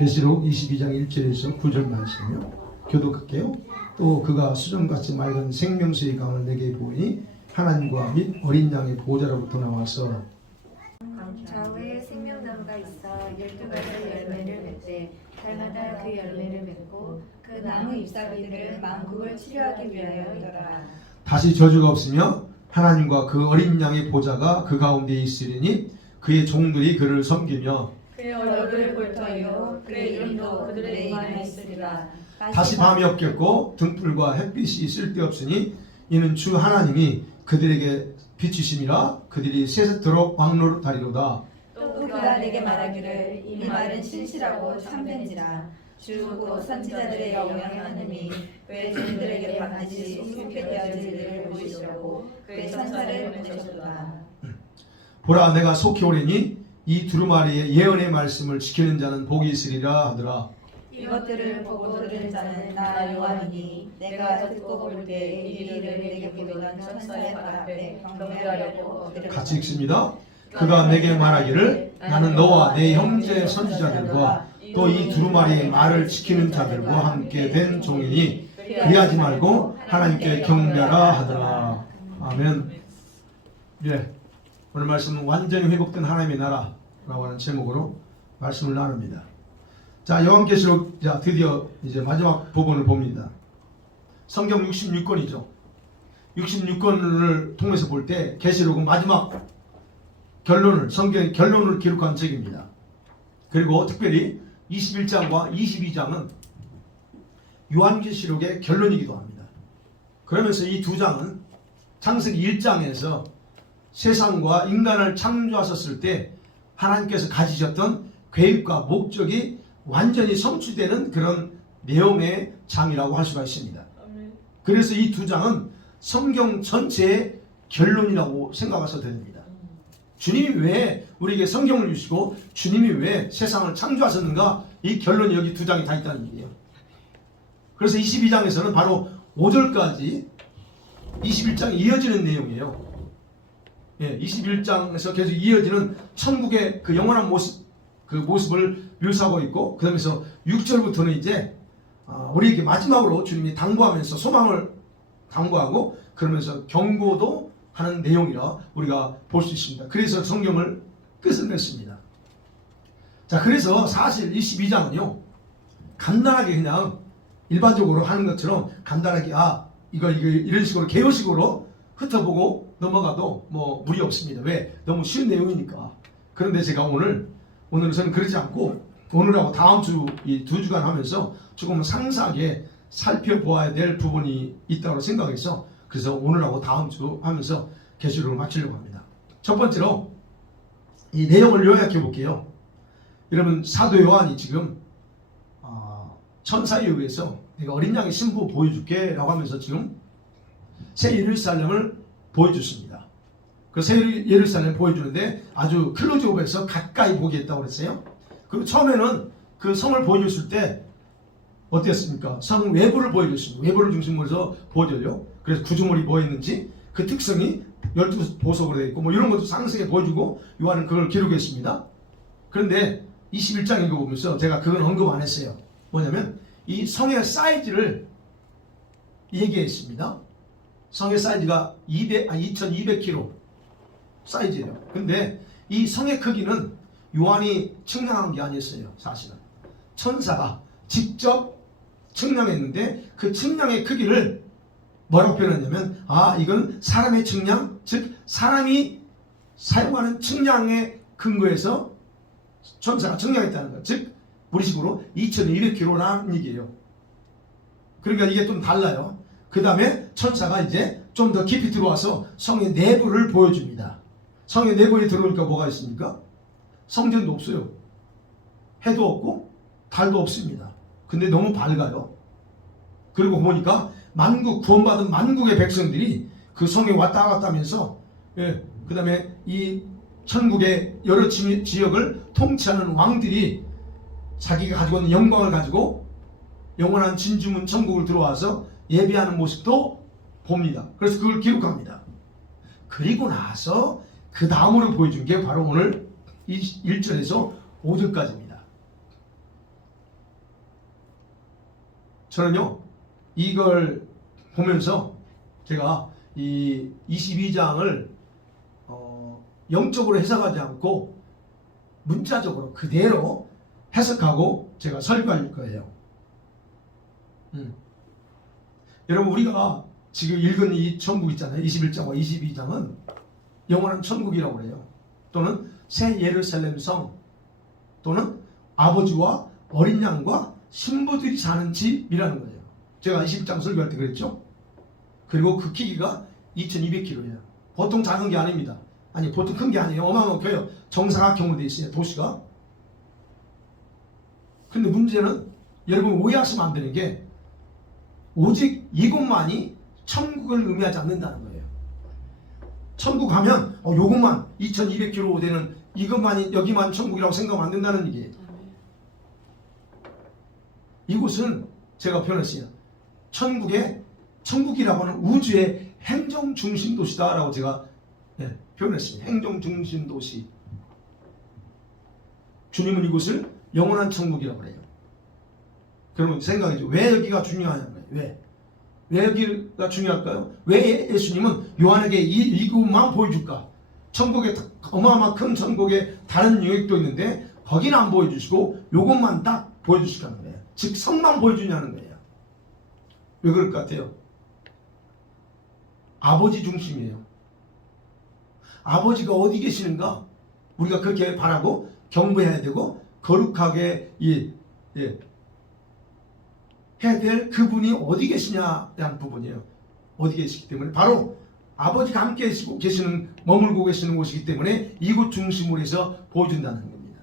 계시록 22장 1절에서 9절 말씀이요. 교독할게요. 또 그가 수정같이 맑은 생명수의 강을 내게 보이니 하나님과 및 어린 양의 보호자로부터 나와서 좌우에 생명나무가 있어 12가지 열매를 맺되 달마다 그 열매를 맺고 그 나무 잎사귀들은 만국을 치료하기 위하여이더라. 다시 저주가 없으며 하나님과 그 어린 양의 보좌가 그 가운데 있으리니 그의 종들이 그를 섬기며 그의 얼굴을 볼 터이요 그의 이름도 그들의 입 안에 있으리라. 다시 밤이 없겠고 등불과 햇빛이 쓸데없으니 이는 주 하나님이 그들에게 비추심이라 그들이 세세토록 왕노릇하리로다. 또 그가 내게 말하기를 이 말은 신실하고 참된지라. 주 곧 선지자들의 영향 하나님이 왜 종들에게 반드시 속해 되어질 일을 보이시려고 그의 천사를 보내셨도다. 보라 내가 속히 오리니 이 두루마리의 예언의 말씀을 지키는 자는 복이 있으리라 하더라. 이것들을 보고 들은 자는 나 요한이니 내가 듣고 볼 때 이 일을 내게 보이던 천사의 발 앞에 경배하려고 엎드렸다. 같이 읽습니다. 그가 내게 말하기를 나는 너와 내 형제 선지자들과 또 이 두루마리의 말을 지키는 자들과 함께 된 종이니 그리하지 말고 하나님께 경배하라 하더라. 아멘. 예, 오늘 말씀은 완전히 회복된 하나님의 나라라고 하는 제목으로 말씀을 나눕니다. 자, 요한계시록 드디어 이제 마지막 부분을 봅니다. 성경 66권이죠. 66권을 통해서 볼 때 계시록은 마지막 결론을 성경의 결론을 기록한 책입니다. 그리고 특별히 21장과 22장은 요한계시록의 결론이기도 합니다. 그러면서 이 두 장은 창세기 1장에서 세상과 인간을 창조하셨을 때 하나님께서 가지셨던 계획과 목적이 완전히 성취되는 그런 내용의 장이라고 할 수가 있습니다. 그래서 이 두 장은 성경 전체의 결론이라고 생각하셔도 됩니다. 주님이 왜 우리에게 성경을 주시고 주님이 왜 세상을 창조하셨는가, 이 결론이 여기 두 장이 다 있다는 얘기예요. 그래서 22장에서는 바로 5절까지 21장이 이어지는 내용이에요. 예, 21장에서 계속 이어지는 천국의 그 영원한 모습, 그 모습을 묘사하고 있고, 그 다음에서 6절부터는 이제 우리에게 마지막으로 주님이 당부하면서 소망을 당부하고 그러면서 경고도 하는 내용이라 우리가 볼 수 있습니다. 그래서 성경을 끝을 맺습니다. 자, 그래서 사실 22장은요 간단하게 그냥 일반적으로 하는 것처럼 간단하게 이거 이런 식으로 개요식으로 흩어보고 넘어가도 뭐 무리 없습니다. 왜? 너무 쉬운 내용이니까. 그런데 제가 오늘은 저는 그러지 않고 오늘하고 다음 주 이 두 주간 하면서 조금 상세하게 살펴보아야 될 부분이 있다고 생각해서 그래서 오늘하고 다음 주 하면서 계시록을 마치려고 합니다. 첫 번째로 이 내용을 요약해 볼게요. 여러분, 사도 요한이 지금 천사에 의해서 내가 어린 양의 신부 보여줄게 라고 하면서 지금 새 예루살렘을 보여줬습니다. 그 새 예루살렘을 보여주는데 아주 클로즈업에서 가까이 보겠다고 그랬어요. 그리고 처음에는 그 성을 보여줬을 때 어땠습니까? 성 외부를 보여줬습니다. 외부를 중심으로 해서 보여줘요. 그래서 구조물이 뭐였는지 그 특성이 12보석으로 되어 있고 뭐 이런 것도 상세하게 보여주고 요한은 그걸 기록했습니다. 그런데 21장 읽어보면서 제가 그건 언급 안 했어요. 뭐냐면 이 성의 사이즈를 얘기했습니다. 성의 사이즈가 2200km 사이즈예요. 근데 이 성의 크기는 요한이 측량한 게 아니었어요. 사실은 천사가 직접 측량했는데 그 측량의 크기를 뭐라고 표현했냐면 이건 사람의 측량, 즉 사람이 사용하는 측량의 근거에서 천사가 측량했다는 것, 즉 우리식으로 2200km라는 얘기예요. 그러니까 이게 좀 달라요. 그 다음에 천사가 이제 좀 더 깊이 들어와서 성의 내부를 보여줍니다. 성의 내부에 들어오니까 뭐가 있습니까? 성전도 없어요. 해도 없고 달도 없습니다. 근데 너무 밝아요. 그리고 보니까 구원받은 만국의 백성들이 그 성에 왔다 갔다 하면서 그 다음에 이 천국의 여러 지역을 통치하는 왕들이 자기가 가지고 있는 영광을 가지고 영원한 진주문 천국을 들어와서 예배하는 모습도 봅니다. 그래서 그걸 기록합니다. 그리고 나서 그 다음으로 보여준 게 바로 오늘 1절에서 5절까지입니다. 저는요 이걸 보면서 제가 이 22장을 영적으로 해석하지 않고 문자적으로 그대로 해석하고 제가 설교할 거예요. 여러분 우리가 지금 읽은 이 천국 있잖아요. 21장과 22장은 영원한 천국이라고 그래요. 또는 새 예루살렘 성, 또는 아버지와 어린 양과 신부들이 사는 집이라는 거예요. 제가 20장 설교할 때 그랬죠. 그리고 그 크기가 2200km예요. 보통 작은 게 아닙니다. 아니 보통 큰 게 아니에요. 어마어마하게 커요. 정사각형으로 되어 있어요. 도시가. 근데 문제는 여러분 오해하시면 안 되는 게 오직 이곳만이 천국을 의미하지 않는다는 거예요. 천국 가면 요것만 2200km 되는 이것만이 여기만 천국이라고 생각하면 안 된다는 얘기예요. 이곳은 제가 표현했어요. 천국이라고 하는 우주의 행정 중심 도시다라고 제가 표현했습니다. 행정 중심 도시. 주님은 이곳을 영원한 천국이라고 그래요. 그러면 생각이죠. 왜 여기가 중요하냐는 거예요. 왜 여기가 중요할까요? 왜 예수님은 요한에게 이곳만 보여줄까? 천국에 어마어마한 큰 천국에 다른 영역도 있는데 거기는 안 보여주시고 요것만 딱 보여주시라는 거예요. 즉 성만 보여주냐는 거예요. 왜 그럴 것 같아요? 아버지 중심이에요. 아버지가 어디 계시는가? 우리가 그렇게 바라고 경배해야 되고 거룩하게 해야 될 그분이 어디 계시냐라는 부분이에요. 어디 계시기 때문에 바로 아버지가 함께 계시는 머물고 계시는 곳이기 때문에 이곳 중심으로 해서 보여준다는 겁니다.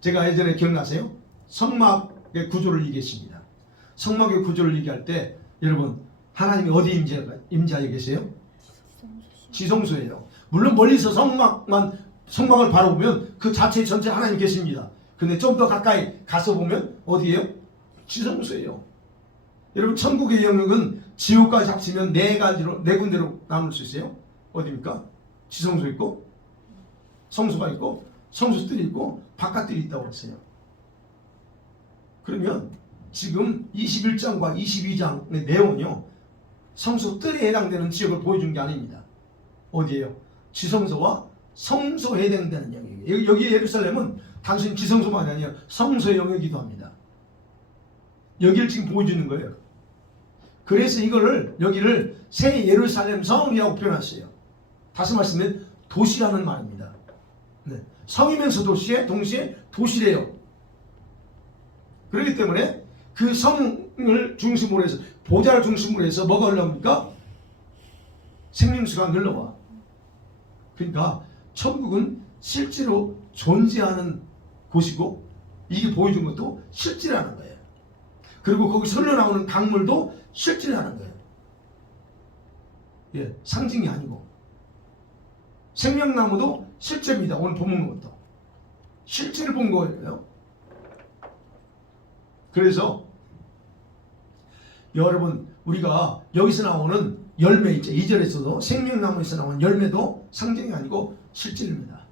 제가 예전에 기억나세요? 성막의 구조를 얘기했습니다. 성막의 구조를 얘기할 때 여러분 하나님이 어디 임재하여 계세요? 지성소예요. 물론 멀리서 성막을 바라보면 그 자체 전체 하나님 계십니다. 근데 좀 더 가까이 가서 보면 어디예요? 지성소예요. 여러분 천국의 영역은 지옥까지 합치면 네 군데로 나눌 수 있어요. 어디입니까? 지성소 있고 성소가 있고 성소들이 있고 바깥들이 있다고 했어요. 그러면 지금 21장과 22장의 내용은요 성소들에 해당되는 지역을 보여준 게 아닙니다. 어디예요? 지성소와 성소에 해당되는 영역이에요. 여기 예루살렘은 단순히 지성소만이 아니라 성소의 영역이기도 합니다. 여기를 지금 보여주는 거예요. 그래서 여기를 새 예루살렘 성이라고 표현했어요. 다시 말씀드리면 도시라는 말입니다. 네. 성이면서 동시에 도시래요. 그렇기 때문에 그 성을 중심으로 해서 보좌를 중심으로 해서 뭐가 흘러옵니까? 생명수가 흘러와. 그러니까 천국은 실제로 존재하는 곳이고 이게 보여준 것도 실제라는 거예요. 그리고 거기서 흘러나오는 강물도 실제라는 거예요. 상징이 아니고 생명나무도 실제입니다. 오늘 본문 것도 실제를 본 거예요. 그래서 여러분 우리가 여기서 나오는 열매 있죠. 2절에서도 생명나무에서 나오는 열매도 상징이 아니고 실제입니다.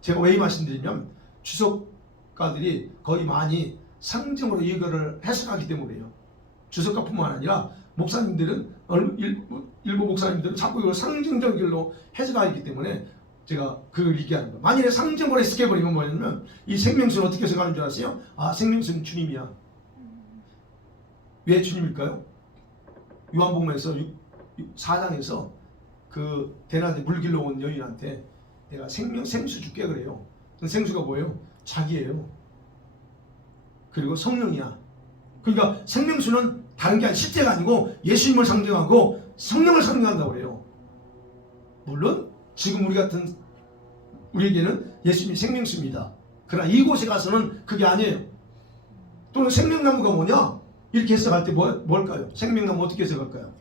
제가 왜 이 말씀드리냐면 주석가들이 거의 많이 상징으로 이거를 해석하기 때문에요. 주석가뿐만 아니라 목사님들은 일부 목사님들은 자꾸 이걸 상징적인 길로 해석하기 때문에 제가 그걸 얘기하는 거예요. 만일에 상징으로 해석해버리면 뭐냐면 이 생명수는 어떻게 해석하는 줄 아세요? 생명수는 주님이야. 왜 주님일까요? 요한복음에서 4장에서 그 대낮에 물 길러 온 여인한테 내가 생수 줄게 그래요. 생수가 뭐예요? 자기예요. 그리고 성령이야. 그러니까 생명수는 다른 게 아니라 실제가 아니고 예수님을 상징하고 성령을 상징한다고 그래요. 물론 지금 우리에게는 예수님이 생명수입니다. 그러나 이곳에 가서는 그게 아니에요. 또는 생명나무가 뭐냐? 이렇게 해석할 때 뭘까요? 생명나무 어떻게 해석할까요?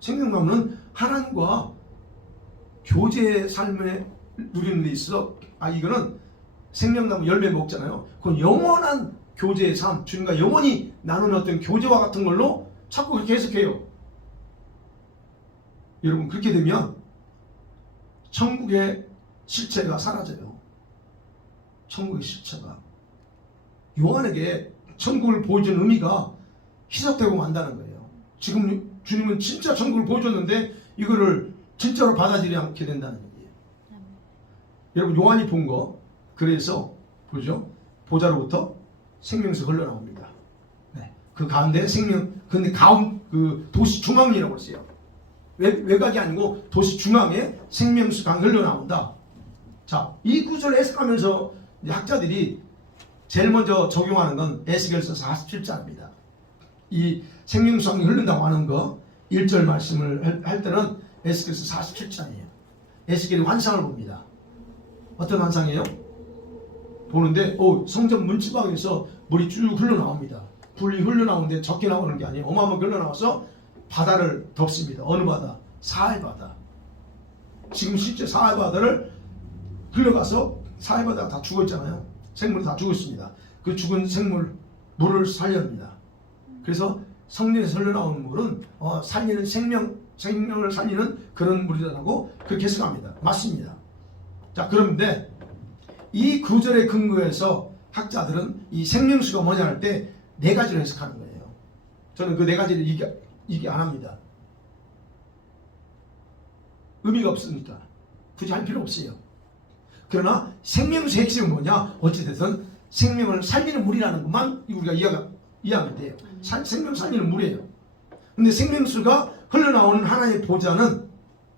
생명나무는 하나님과 교제의 삶에 누리는 데 있어 이거는 생명나무 열매 먹잖아요. 그건 영원한 교제의 삶, 주님과 영원히 나누는 어떤 교제와 같은 걸로 자꾸 그렇게 해석해요. 여러분 그렇게 되면 천국의 실체가 사라져요. 천국의 실체가 요한에게 천국을 보여주는 의미가 희석되고 만다는 거예요. 지금 주님은 진짜 천국을 보여줬는데 이거를 진짜로 받아들이지 않게 된다는 얘기예요. 여러분 요한이 본 거, 그래서 보죠. 보좌로부터 생명수 흘러나옵니다. 네. 그 가운데 근데 그 도시 중앙이라고 했어요. 외곽이 아니고 도시 중앙에 생명수가 흘러나온다. 자, 이 구절을 해석하면서 학자들이 제일 먼저 적용하는 건 에스겔서 47장입니다. 이 생명수강이 흐른다고 하는 거 1절 말씀을 할 때는 에스겔서 47장이에요. 에스겔이 환상을 봅니다. 어떤 환상이에요? 보는데 성전 문지방에서 물이 쭉 흘러나옵니다. 불이 흘러나오는데 적게 나오는 게 아니에요. 어마어마하게 흘러나와서 바다를 덮습니다. 어느 바다? 사해 바다. 지금 실제 사해 바다를 흘러가서 사해 바다가 다 죽어 있잖아요. 생물이 다 죽어 있습니다. 그 죽은 물을 살려냅니다. 그래서 성전에서 흘러나오는 물은 살리는 생명을 살리는 그런 물이라고 그렇게 해석합니다. 맞습니다. 자, 그런데 이 구절의 근거에서 학자들은 이 생명수가 뭐냐 할 때 네 가지로 해석하는 거예요. 저는 그 네 가지를 얘기 안 합니다. 의미가 없으니까 굳이 할 필요 없어요. 그러나 생명수의 핵심은 뭐냐? 어찌됐든 생명을 살리는 물이라는 것만 우리가 이해하면 돼요. 생명 살리는 물이에요. 근데 생명수가 흘러나오는 하나님의 보좌는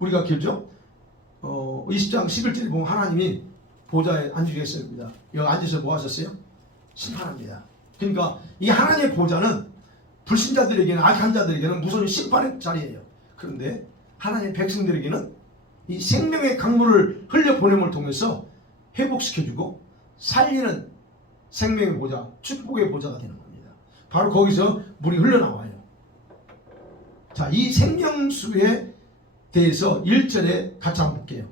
우리가 기억죠? 20장 11절에 보면 하나님이 보좌에 앉으게 했습니다. 여기 앉으셔서 뭐 하셨어요? 심판합니다. 그러니까 이 하나님의 보좌는 불신자들에게는, 악한 자들에게는 무서운 심판의 자리예요. 그런데 하나님의 백성들에게는 이 생명의 강물을 흘려보냄을 통해서 회복시켜주고 살리는 생명의 보좌, 축복의 보좌가 되는 겁니다. 바로 거기서 물이 흘러나와요. 자, 이 생명수에 대해서 1절에 같이 한번 볼게요.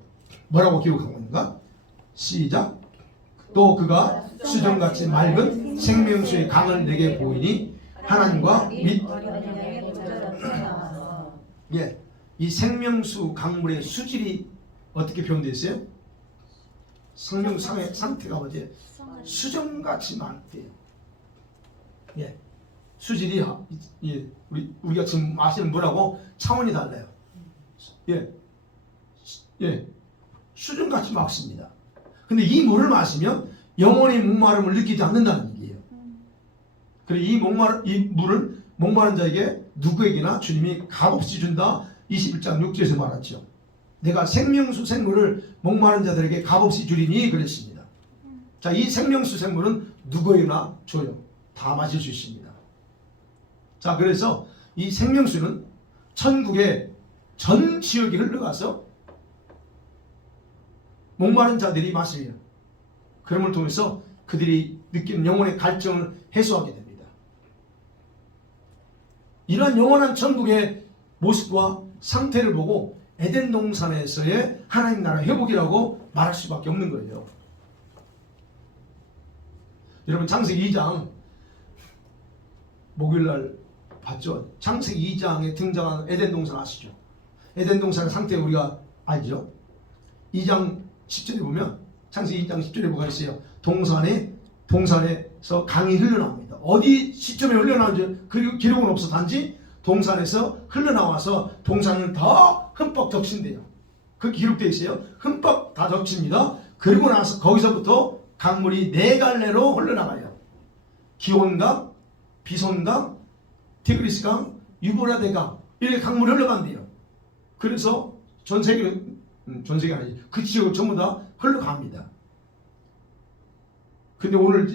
뭐라고 기록하고 있는가? 시작. 또 그가 수정같이 맑은 생명수의 강을 내게 보이니 하나님과 및 이 생명수 강물의 수질이 어떻게 표현되어 있어요? 생명수의 상태가 어제 수정같이 맑대요. 수질이 우리가 지금 마시는 물하고 차원이 달라요. 수정같이 맑습니다. 근데 이 물을 마시면 영원히 목마름을 느끼지 않는다는 얘기예요. 그리고 이 물을 목마른 자에게 누구에게나 주님이 값없이 준다. 21장 6절에서 말했죠. 내가 생명수 생물을 목마른 자들에게 값없이 주리니 그랬습니다. 자, 이 생명수 생물은 누구에게나 줘요. 다 마실 수 있습니다. 자, 그래서 이 생명수는 천국의 전 지역에 흘러가서 목마른 자들이 마시며 그럼을 통해서 그들이 느끼는 영혼의 갈증을 해소하게 됩니다. 이러한 영원한 천국의 모습과 상태를 보고 에덴 동산에서의 하나님 나라 회복이라고 말할 수밖에 없는 거예요. 여러분 창세기 2장 목요일날 봤죠? 창세기 2장에 등장한 에덴 동산 아시죠? 에덴 동산의 상태 우리가 알죠? 2장 10절에 보면 창세기 2장 10절에 뭐가 있어요? 동산에서 강이 흘러나옵니다. 어디 시점에 흘러나오는지 그 기록은 없어. 단지 동산에서 흘러나와서 동산을 더 흠뻑 적신대요. 그 기록되어 있어요. 흠뻑 다 적십니다. 그리고 나서 거기서부터 강물이 네 갈래로 흘러나가요. 기온강, 비손강, 티그리스강, 유브라데강 이렇게 강물이 흘러간대요. 그래서 전 세계가 아니지. 그 지역을 전부 다 흘러갑니다. 근데 오늘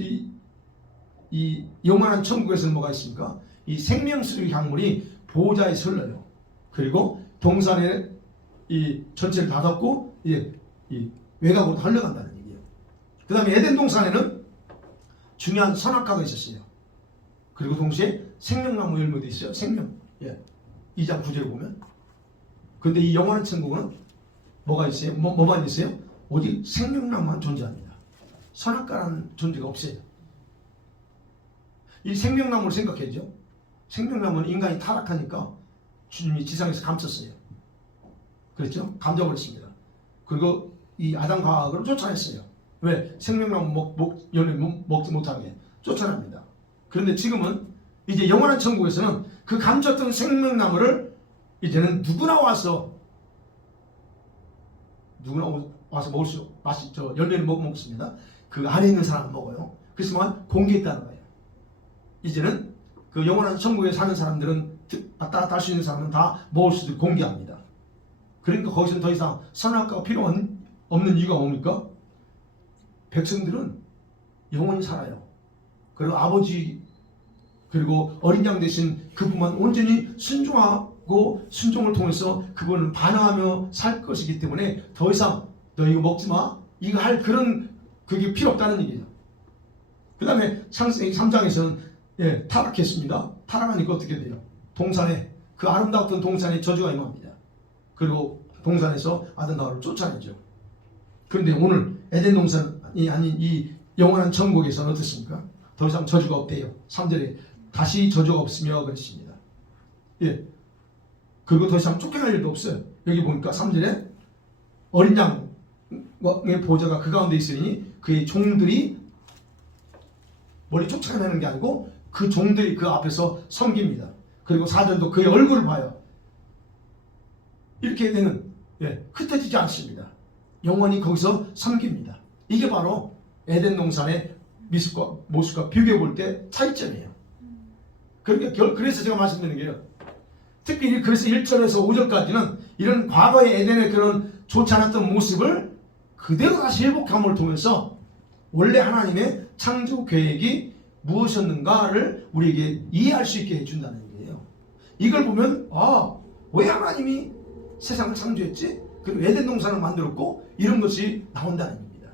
이 영원한 천국에서는 뭐가 있습니까? 이 생명수의 강물이 보좌에서 흘러요. 그리고 동산에 이 전체를 다 덮고 이 외곽으로 흘러간다는 얘기예요. 그 다음에 에덴 동산에는 중요한 선악과가 있었어요. 그리고 동시에 생명나무 열매도 있어요. 생명. 2장 9절에 보면. 근데 이 영원한 천국은 뭐가 있어요? 뭐만 있어요? 오직 생명나무만 존재합니다. 선악과라는 존재가 없어요. 이 생명나무를 생각해야죠. 생명나무는 인간이 타락하니까 주님이 지상에서 감췄어요. 그렇죠? 감춰버렸습니다. 그리고 이 아담과 하와를 쫓아냈어요. 왜? 생명나무 열매 먹지 못하게 쫓아냅니다. 그런데 지금은 이제 영원한 천국에서는 그 감췄던 생명나무를 이제는 누구나 와서 먹을 수 열매를 먹습니다. 그 안에 있는 사람은 먹어요. 그렇지만 공개했다는 거예요. 이제는 그 영원한 천국에 사는 사람들은 왔다 갔다 할 수 있는 사람은 다 먹을 수 있도록 공개합니다. 그러니까 거기서는 더 이상 선악과가 필요 없는 이유가 뭡니까? 백성들은 영원히 살아요. 그리고 아버지 그리고 어린 양 대신 그분만 온전히 순종하고 순종을 통해서 그분을 반응하며 살 것이기 때문에 더 이상 너 이거 먹지 마, 이거 할 그런 그게 필요 없다는 얘기죠. 그 다음에 창세기 3장에서는 타락했습니다. 타락하니까 어떻게 돼요? 동산에 그 아름다웠던 동산에 저주가 임합니다. 그리고 동산에서 아담 하와를 쫓아내죠. 그런데 오늘 에덴 동산이 아닌 이 영원한 천국에서는 어떻습니까? 더 이상 저주가 없대요. 3절에 다시 저주가 없으며 그랬습니다. 그리고 더 이상 쫓겨날 일도 없어요. 여기 보니까 3절에 어린 양의 보좌가 그 가운데 있으니 그의 종들이 멀리 쫓아내는 게 아니고 그 종들이 그 앞에서 섬깁니다. 그리고 4절도 그의 얼굴을 봐요. 이렇게 되는 흩어지지 않습니다. 영원히 거기서 섬깁니다. 이게 바로 에덴 동산의 모습과 비교해 볼 때 차이점이에요. 그러니까 그래서 제가 말씀드리는 게요. 특히 그래서 1절에서 5절까지는 이런 과거의 에덴의 그런 좋지 않았던 모습을 그대로 다시 회복함을 통해서 원래 하나님의 창조 계획이 무엇이었는가를 우리에게 이해할 수 있게 해준다는 얘기예요. 이걸 보면 왜 하나님이 세상을 창조했지? 그리고 에덴 동산을 만들었고 이런 것이 나온다는 겁니다.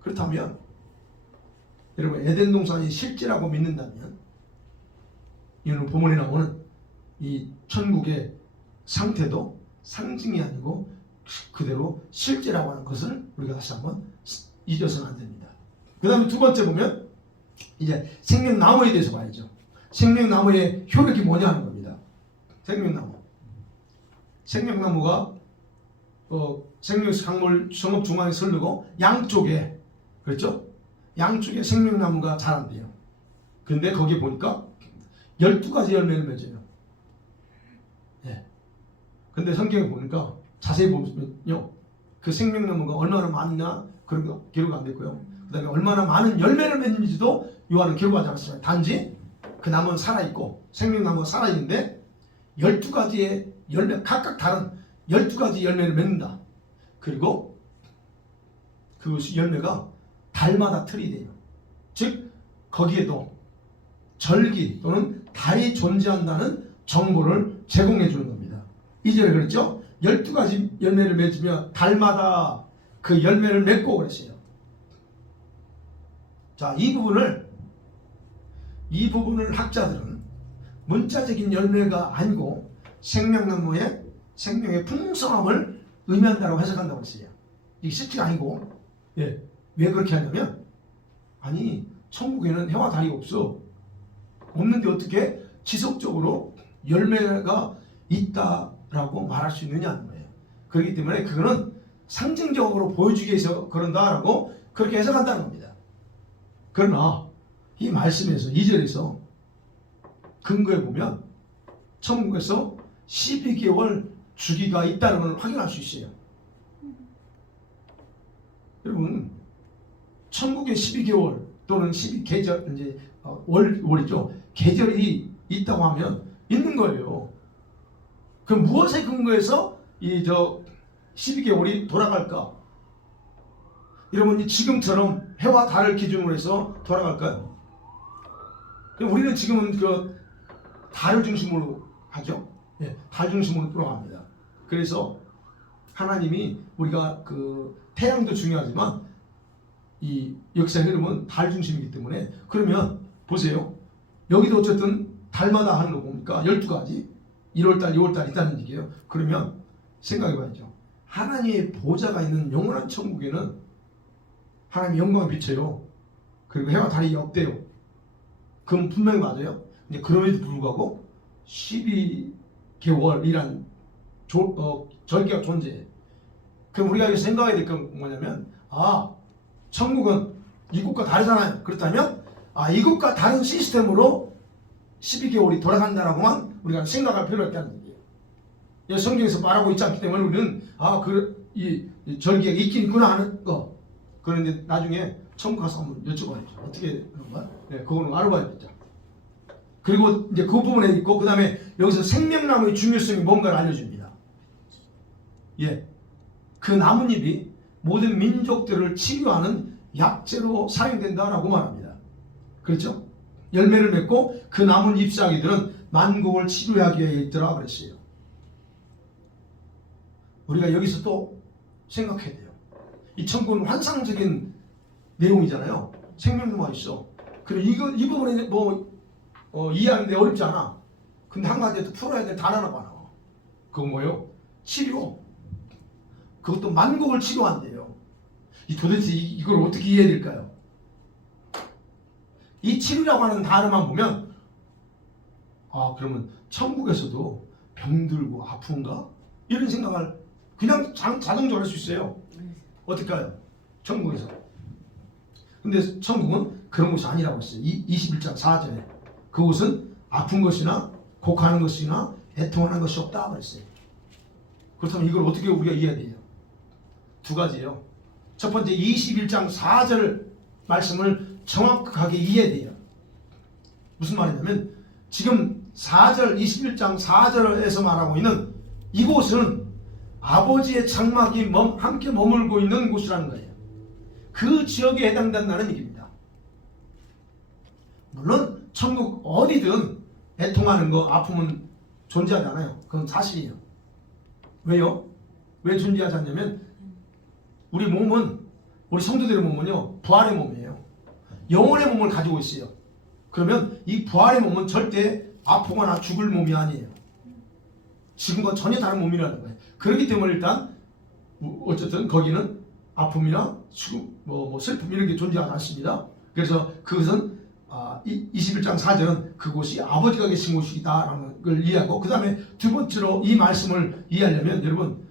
그렇다면 여러분 에덴 동산이 실제라고 믿는다면 이는 본문에 나오는 이 천국의 상태도 상징이 아니고 그대로 실제라고 하는 것을 우리가 다시 한번 잊어서는 안 됩니다. 그 다음에 두 번째 보면 이제 생명나무에 대해서 봐야죠. 생명나무의 효력이 뭐냐 하는 겁니다. 생명나무가 생명강물 성읍 중앙에 설르고 양쪽에 그렇죠? 양쪽에 생명나무가 자란대요. 근데 거기 보니까 12가지 열매를 맺어요. 근데 성경에 보니까 자세히 보면요. 그 생명나무가 얼마나 많냐 그런 거 기록 안 됐고요. 그 다음에 얼마나 많은 열매를 맺는지도 요한은 기록하지 않았어요. 단지 그 나무는 살아있고 생명나무가 살아있는데 12가지의 열매 각각 다른 12가지 열매를 맺는다. 그리고 그 열매가 달마다 틀이 돼요. 즉 거기에도 절기 또는 달이 존재한다는 정보를 제공해 주는 겁니다. 2절에 그랬죠? 12가지 열매를 맺으며 달마다 그 열매를 맺고 그랬어요. 자, 이 부분을 학자들은 문자적인 열매가 아니고 생명나무의 생명의 풍성함을 의미한다고 해석한다고 했어요. 이게 실제가 아니고 왜 그렇게 하냐면 아니 천국에는 해와 달이 없는데 어떻게 지속적으로 열매가 있다라고 말할 수 있느냐는 거예요. 그렇기 때문에 그거는 상징적으로 보여주기 위해서 그런다라고 그렇게 해석한다는 겁니다. 그러나 이 말씀에서 2절에서 근거에 보면 천국에서 12개월 주기가 있다는 걸 확인할 수 있어요. 여러분 천국에 12개월 또는 12계절 이제 월이죠. 계절이 있다고 하면 있는 거예요. 그럼 무엇에 근거해서 이 12개월이 돌아갈까? 여러분 지금처럼 해와 달을 기준으로 해서 돌아갈까요? 우리는 지금은 그 달을 중심으로 하죠. 달 중심으로 돌아갑니다. 그래서 하나님이 우리가 그 태양도 중요하지만 이 역사의 흐름은 달 중심이기 때문에 그러면 보세요. 여기도 어쨌든 달마다 하는 거 뭡니까? 12가지 1월달 2월달 있다는 얘기예요. 그러면 생각해 봐야죠. 하나님의 보좌가 있는 영원한 천국에는 하나님의 영광을 비춰요. 그리고 해와 달이 없대요. 그건 분명히 맞아요. 근데 그럼에도 불구하고 12개월이란 절기가 존재해. 그럼 우리가 여기서 생각해야 될 건 뭐냐면 천국은 이곳과 다르잖아요. 그렇다면 이것과 다른 시스템으로 12개월이 돌아간다라고만 우리가 생각할 필요가 있다는 얘기예요. 성경에서 말하고 있지 않기 때문에 우리는 이 절기가 있긴 있구나 하는 거. 그런데 나중에 천국 가서 한번 여쭤봐야죠. 어떻게 그런 거야? 네, 그거는 알아봐야겠죠. 그리고 이제 그 부분에 있고, 그 다음에 여기서 생명나무의 중요성이 뭔가를 알려줍니다. 예. 그 나뭇잎이 모든 민족들을 치료하는 약재로 사용된다라고 말합니다. 그렇죠? 열매를 맺고 그 남은 잎사귀들은 만국을 치료하기 위해 있더라 그랬어요. 우리가 여기서 또 생각해야 돼요. 이 천국은 환상적인 내용이잖아요. 생명나무가 있어. 그래 이 부분에 이해하는데 어렵지 않아. 근데 한 가지 또 풀어야 될 단어가 나와. 그거 뭐예요? 치료. 그것도 만국을 치료한대요. 도대체 이걸 어떻게 이해해야 될까요? 이 치료라고 하는 단어만 보면 그러면 천국에서도 병들고 아픈가? 이런 생각을 그냥 자동적으로 할 수 있어요. 어떨까요? 천국에서. 근데 천국은 그런 것이 아니라고 했어요. 21장 4절에 그곳은 아픈 것이나 곡하는 것이나 애통하는 것이 없다 그랬어요. 그렇다면 이걸 어떻게 우리가 이해해야 돼요? 두 가지예요. 첫 번째 21장 4절 말씀을 정확하게 이해해야 돼요. 무슨 말이냐면 지금 4절 21장 4절에서 말하고 있는 이곳은 아버지의 장막이 함께 머물고 있는 곳이라는 거예요. 그 지역에 해당된다는 얘기입니다. 물론 천국 어디든 애통하는 거 아픔은 존재하지 않아요. 그건 사실이에요. 왜요? 왜 존재하지 않냐면 우리 몸은, 우리 성도들의 몸은요 부활의 몸이에요. 영혼의 몸을 가지고 있어요. 그러면 이 부활의 몸은 절대 아프거나 죽을 몸이 아니에요. 지금과 전혀 다른 몸이라는 거예요. 그렇기 때문에 일단 어쨌든 거기는 아픔이나 죽음, 슬픔 이런 게 존재하지 않습니다. 그래서 그것은 21장 4절은 그곳이 아버지가 계신 곳이다라는 걸 이해하고, 그 다음에 두 번째로 이 말씀을 이해하려면 여러분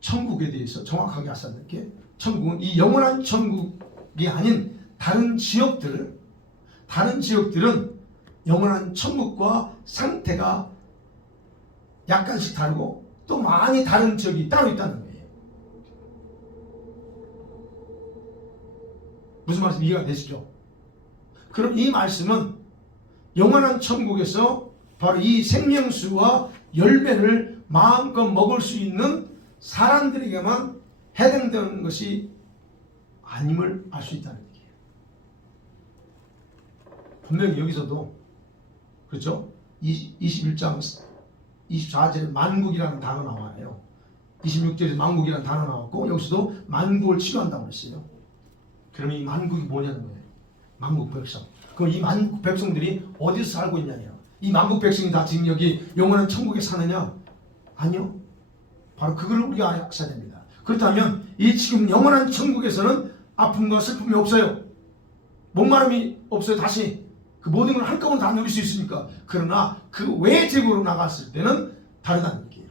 천국에 대해서 정확하게 아셔야 될 게, 천국은 이 영원한 천국이 아닌 다른 지역들은 영원한 천국과 상태가 약간씩 다르고 또 많이 다른 지역이 따로 있다는 거예요. 무슨 말씀 이해가 되시죠? 그럼 이 말씀은 영원한 천국에서 바로 이 생명수와 열매를 마음껏 먹을 수 있는 사람들에게만 해당되는 것이 아님을 알 수 있다는 얘기예요. 분명히 여기서도 그렇죠? 21장 24절에 만국이라는 단어 나와요. 26절에 만국이라는 단어 나왔고 여기서도 만국을 치료한다고 했어요. 그러면 이 만국이 뭐냐는 거예요. 만국 백성. 그럼 이 만국 백성들이 어디서 살고 있냐냐? 이 만국 백성이 다 지금 여기 영원한 천국에 사느냐? 아니요. 바로 그걸 우리가 알아야 됩니다. 그렇다면 이 지금 영원한 천국에서는 아픔과 슬픔이 없어요. 목마름이 없어요. 다시 그 모든 걸 한꺼번에 다 누릴 수 있으니까. 그러나 그 외 지역으로 나갔을 때는 다르다는 얘기예요.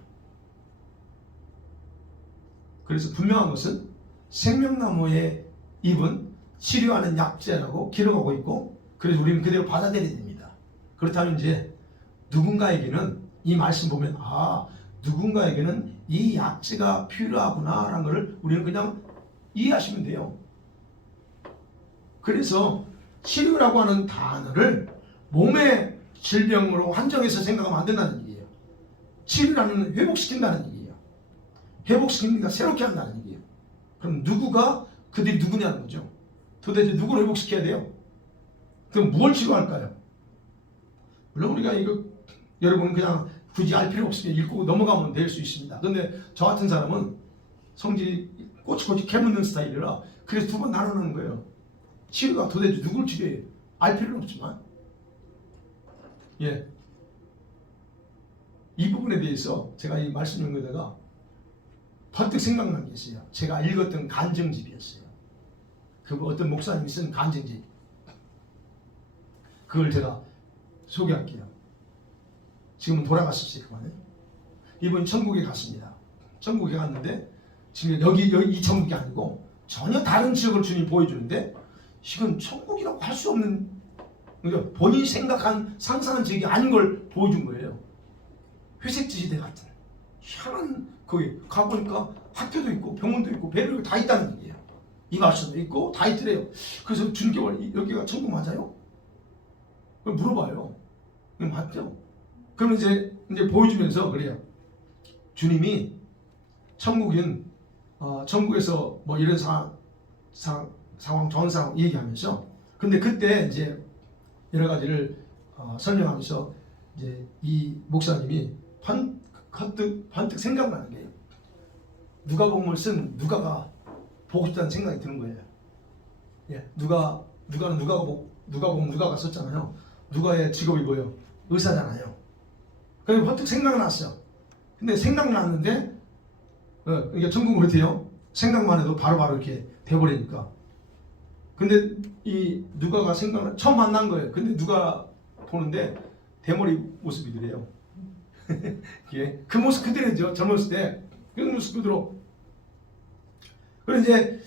그래서 분명한 것은 생명나무의 잎은 치료하는 약재라고 기록하고 있고, 그래서 우리는 그대로 받아들여야 됩니다. 그렇다면 이제 누군가에게는 이 말씀 보면 누군가에게는 이 약재가 필요하구나 라는 것을 우리는 그냥 이해하시면 돼요. 그래서 치료라고 하는 단어를 몸의 질병으로 한정해서 생각하면 안 된다는 얘기예요. 치료라는 회복시킨다는 얘기예요. 회복시키니까 새롭게 한다는 얘기예요. 그럼 누구가 그들이 누구냐는 거죠. 도대체 누구를 회복시켜야 돼요? 그럼 무엇을 치료할까요? 물론 우리가 여러분 그냥 굳이 알 필요 없으면 읽고 넘어가면 될 수 있습니다. 그런데 저 같은 사람은 성질이 꼬치꼬치 캐묻는 스타일이라 그래서 두 번 나누는 거예요. 치료가 도대체 누굴 치료해요? 알 필요는 없지만 이 부분에 대해서 제가 이 말씀 연구에다가 퍼뜩 생각난 게 있어요. 제가 읽었던 간증집이었어요. 그 어떤 목사님이 쓴 간증집. 그걸 제가 소개할게요. 지금은 돌아갔었어요. 그만에. 이분이 천국에 갔습니다. 천국에 갔는데 지금 여기 이 천국이 아니고 전혀 다른 지역을 주님이 보여주는데 이건 천국이라고 할 수 없는, 그러니까 본인이 생각한 상상한 지역이 아닌 걸 보여준 거예요. 회색지대 같은 희한한, 거기 가보니까 학교도 있고 병원도 있고 배도 다 있다는 얘기예요. 이 말씀도 있고 다 있더래요. 그래서 주님께 여기가 천국 맞아요? 물어봐요. 맞죠? 그럼 이제 보여주면서 그래요. 주님이 천국인 천국에서 뭐 이런 상황 좋은 상황 얘기하면서, 근데 그때 이제 여러 가지를 설명하면서 이제 이 목사님이 번뜩 생각나는 게, 누가복음을 쓴 누가가 보고 싶다는 생각이 드는 거예요. 예, 누가는 누가복음 누가가 썼잖아요. 누가의 직업이 뭐예요? 의사잖아요. 그래서 번뜩 생각났어. 근데 생각났는데, 이게 천국은 그렇대요. 생각만 해도 바로바로 이렇게 돼버리니까. 근데 이 누가가 처음 만난 거예요. 근데 누가 보는데 대머리 모습이더래요. 예, 그 모습 그대로죠. 젊었을 때 그 모습 그대로. 그래서 이제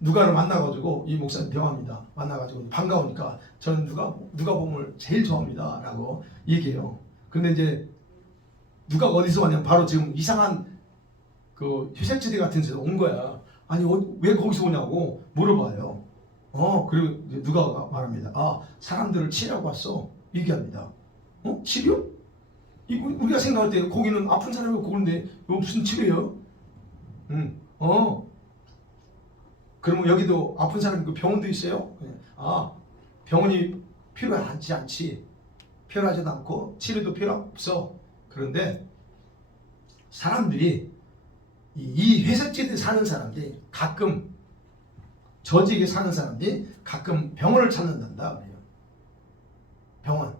누가를 만나가지고 이 목사님 대화합니다. 만나가지고 반가우니까 저는 누가복음을 제일 좋아합니다라고 얘기해요. 근데 이제 누가가 어디서 왔냐면 바로 지금 이상한 그 휴색지대 같은 데서 온 거야. 아니 왜 거기서 오냐고 물어봐요. 그리고 이제 누가가 말합니다. 사람들을 치료하고 왔어. 얘기합니다. 치료? 우리가 생각할 때 거기는 아픈 사람이 고는데 무슨 치료예요? 그러면 여기도 아픈 사람이 그 병원도 있어요? 병원이 필요하지 않지. 필요하지도 않고 치료도 필요 없어. 그런데 사람들이 이 회색지대에 사는 사람들이 가끔, 저 지역에 사는 사람들이 가끔 병원을 찾는단다 그래요. 병원.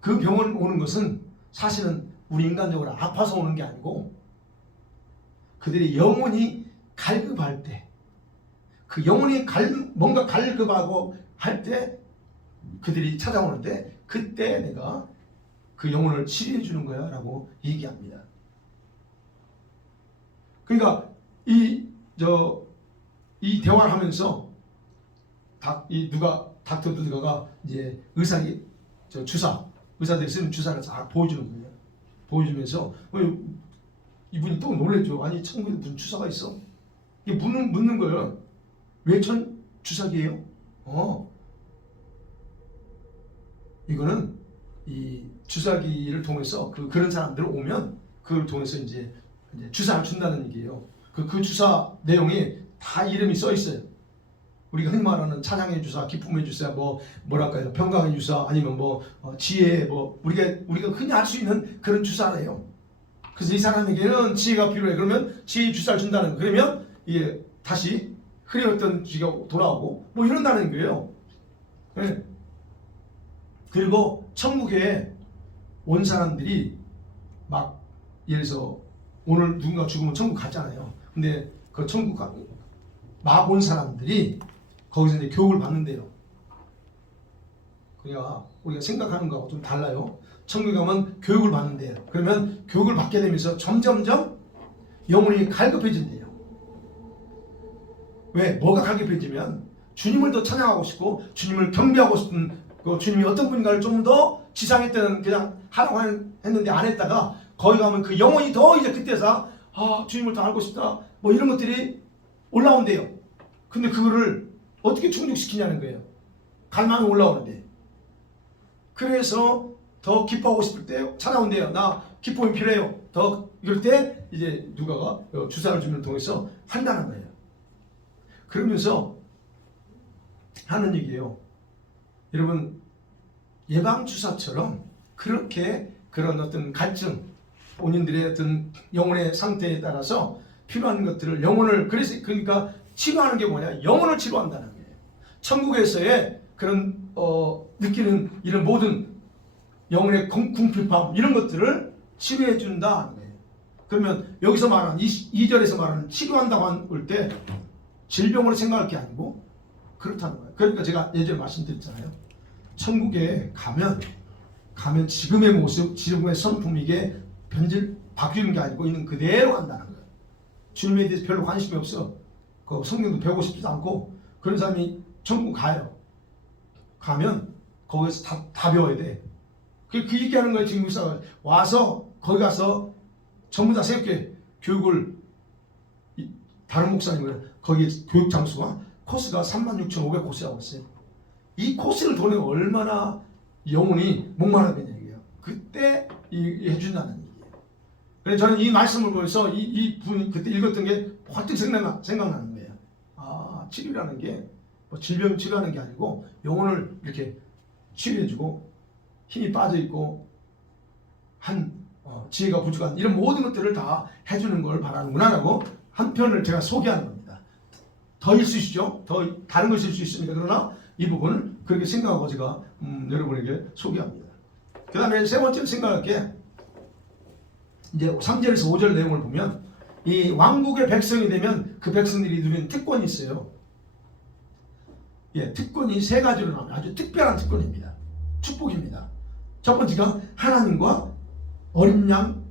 그 병원 오는 것은 사실은 우리 인간적으로 아파서 오는 게 아니고, 그들이 영혼이 갈급할 때, 그 영혼이 뭔가 갈급하고 할 때 그들이 찾아오는데, 그때 내가 그 영혼을 치료해 주는 거야 라고 얘기합니다. 그러니까 이 대화를 하면서 닥터 누가가 이제 의사들이 쓰는 주사를 쫙 보여주는 거예요. 보여주면서 이분이 또 놀랬죠. 아니 천국에 무슨 주사가 있어? 이게 묻는 거예요. 왜 주사기예요? 이거는 이 주사기를 통해서 그런 사람들 오면 그걸 통해서 이제 주사를 준다는 얘기예요. 그 주사 내용이 다 이름이 써 있어요. 우리가 흔히 말하는 찬양의 주사, 기쁨의 주사, 뭐랄까요, 평강의 주사, 아니면 지혜, 우리가 흔히 할 수 있는 그런 주사래요. 그래서 이 사람에게는 지혜가 필요해. 그러면 지혜 주사를 준다는 거예요. 그러면 이게 다시 흐려졌던 지가 돌아오고 이런다는 거예요. 네. 그리고 천국에 온 사람들이 막 예를 들어서 오늘 누군가 죽으면 천국 갔잖아요. 근데 그 천국 막 온 사람들이 거기서 이제 교육을 받는데요. 그러니까 우리가 생각하는 거하고 좀 달라요. 천국에 가면 교육을 받는데요. 그러면 교육을 받게 되면서 점점점 영혼이 갈급해진대요. 왜? 뭐가 갈급해지면 주님을 더 찬양하고 싶고 주님을 경배하고 싶은, 주님이 어떤 분인가를 좀 더 지상에 때는 그냥 하라고 했는데 안 했다가 거기 가면 그 영혼이 더 이제 그때서 주님을 더 알고 싶다 이런 것들이 올라온대요. 근데 그거를 어떻게 충족시키냐는 거예요. 갈망이 올라오는데. 그래서 더 기뻐하고 싶을 때 찾아온대요. 나 기쁨이 필요해요. 더 이럴 때 이제 누가가 주사를 주는 통해서 한다는 거예요. 그러면서 하는 얘기예요. 여러분, 예방주사처럼 그렇게 그런 어떤 갈증, 본인들의 어떤 영혼의 상태에 따라서 필요한 것들을 그러니까 치료하는 게 뭐냐? 영혼을 치료한다는 거예요. 천국에서의 그런 느끼는 이런 모든 영혼의 궁핍함 이런 것들을 치료해 준다는 거예요. 그러면 여기서 말하는 2절에서 말하는 치료한다고 할 때 질병으로 생각할 게 아니고 그렇다는 거예요. 그러니까 제가 예전에 말씀드렸잖아요. 천국에 가면 지금의 모습, 지금의 성품 이게 바뀌는 게 아니고 있는 그대로 간다는 거예요. 주님에 대해서 별로 관심이 없어. 그 성경도 배우고 싶지도 않고 그런 사람이 천국 가요. 가면 거기서 다 배워야 돼. 그 얘기하는 거예요. 지금 목사가 와서 거기 가서 전부 다 새롭게 교육을 다른 목사님은 거기 교육 장소가 코스가 36,500 코스라고 했어요. 이 코스를 돈에 얼마나 영혼이 목마르겠냐 이게요. 그때 해준다는 얘기예요. 그래서 저는 이 말씀을 보면서 이 분이 그때 읽었던 게 번뜩 생각나는 거예요. 아, 치료라는 게 뭐 질병 치료하는 게 아니고 영혼을 이렇게 치료해주고 힘이 빠져있고 지혜가 부족한 이런 모든 것들을 다 해주는 걸 바라는구나 라고 한 편을 제가 소개하는 겁니다. 더일 수 있죠. 더 다른 것일 수 있습니다. 그러나 이 부분을 그렇게 생각하고 제가 여러분에게 소개합니다. 그 다음에 세 번째로 생각할 게 이제 3절에서 5절 내용을 보면 이 왕국의 백성이 되면 그 백성들이 누리는 특권이 있어요. 예, 특권이 세 가지로 나옵니다. 아주 특별한 특권입니다. 축복입니다. 첫 번째가 하나님과 어린 양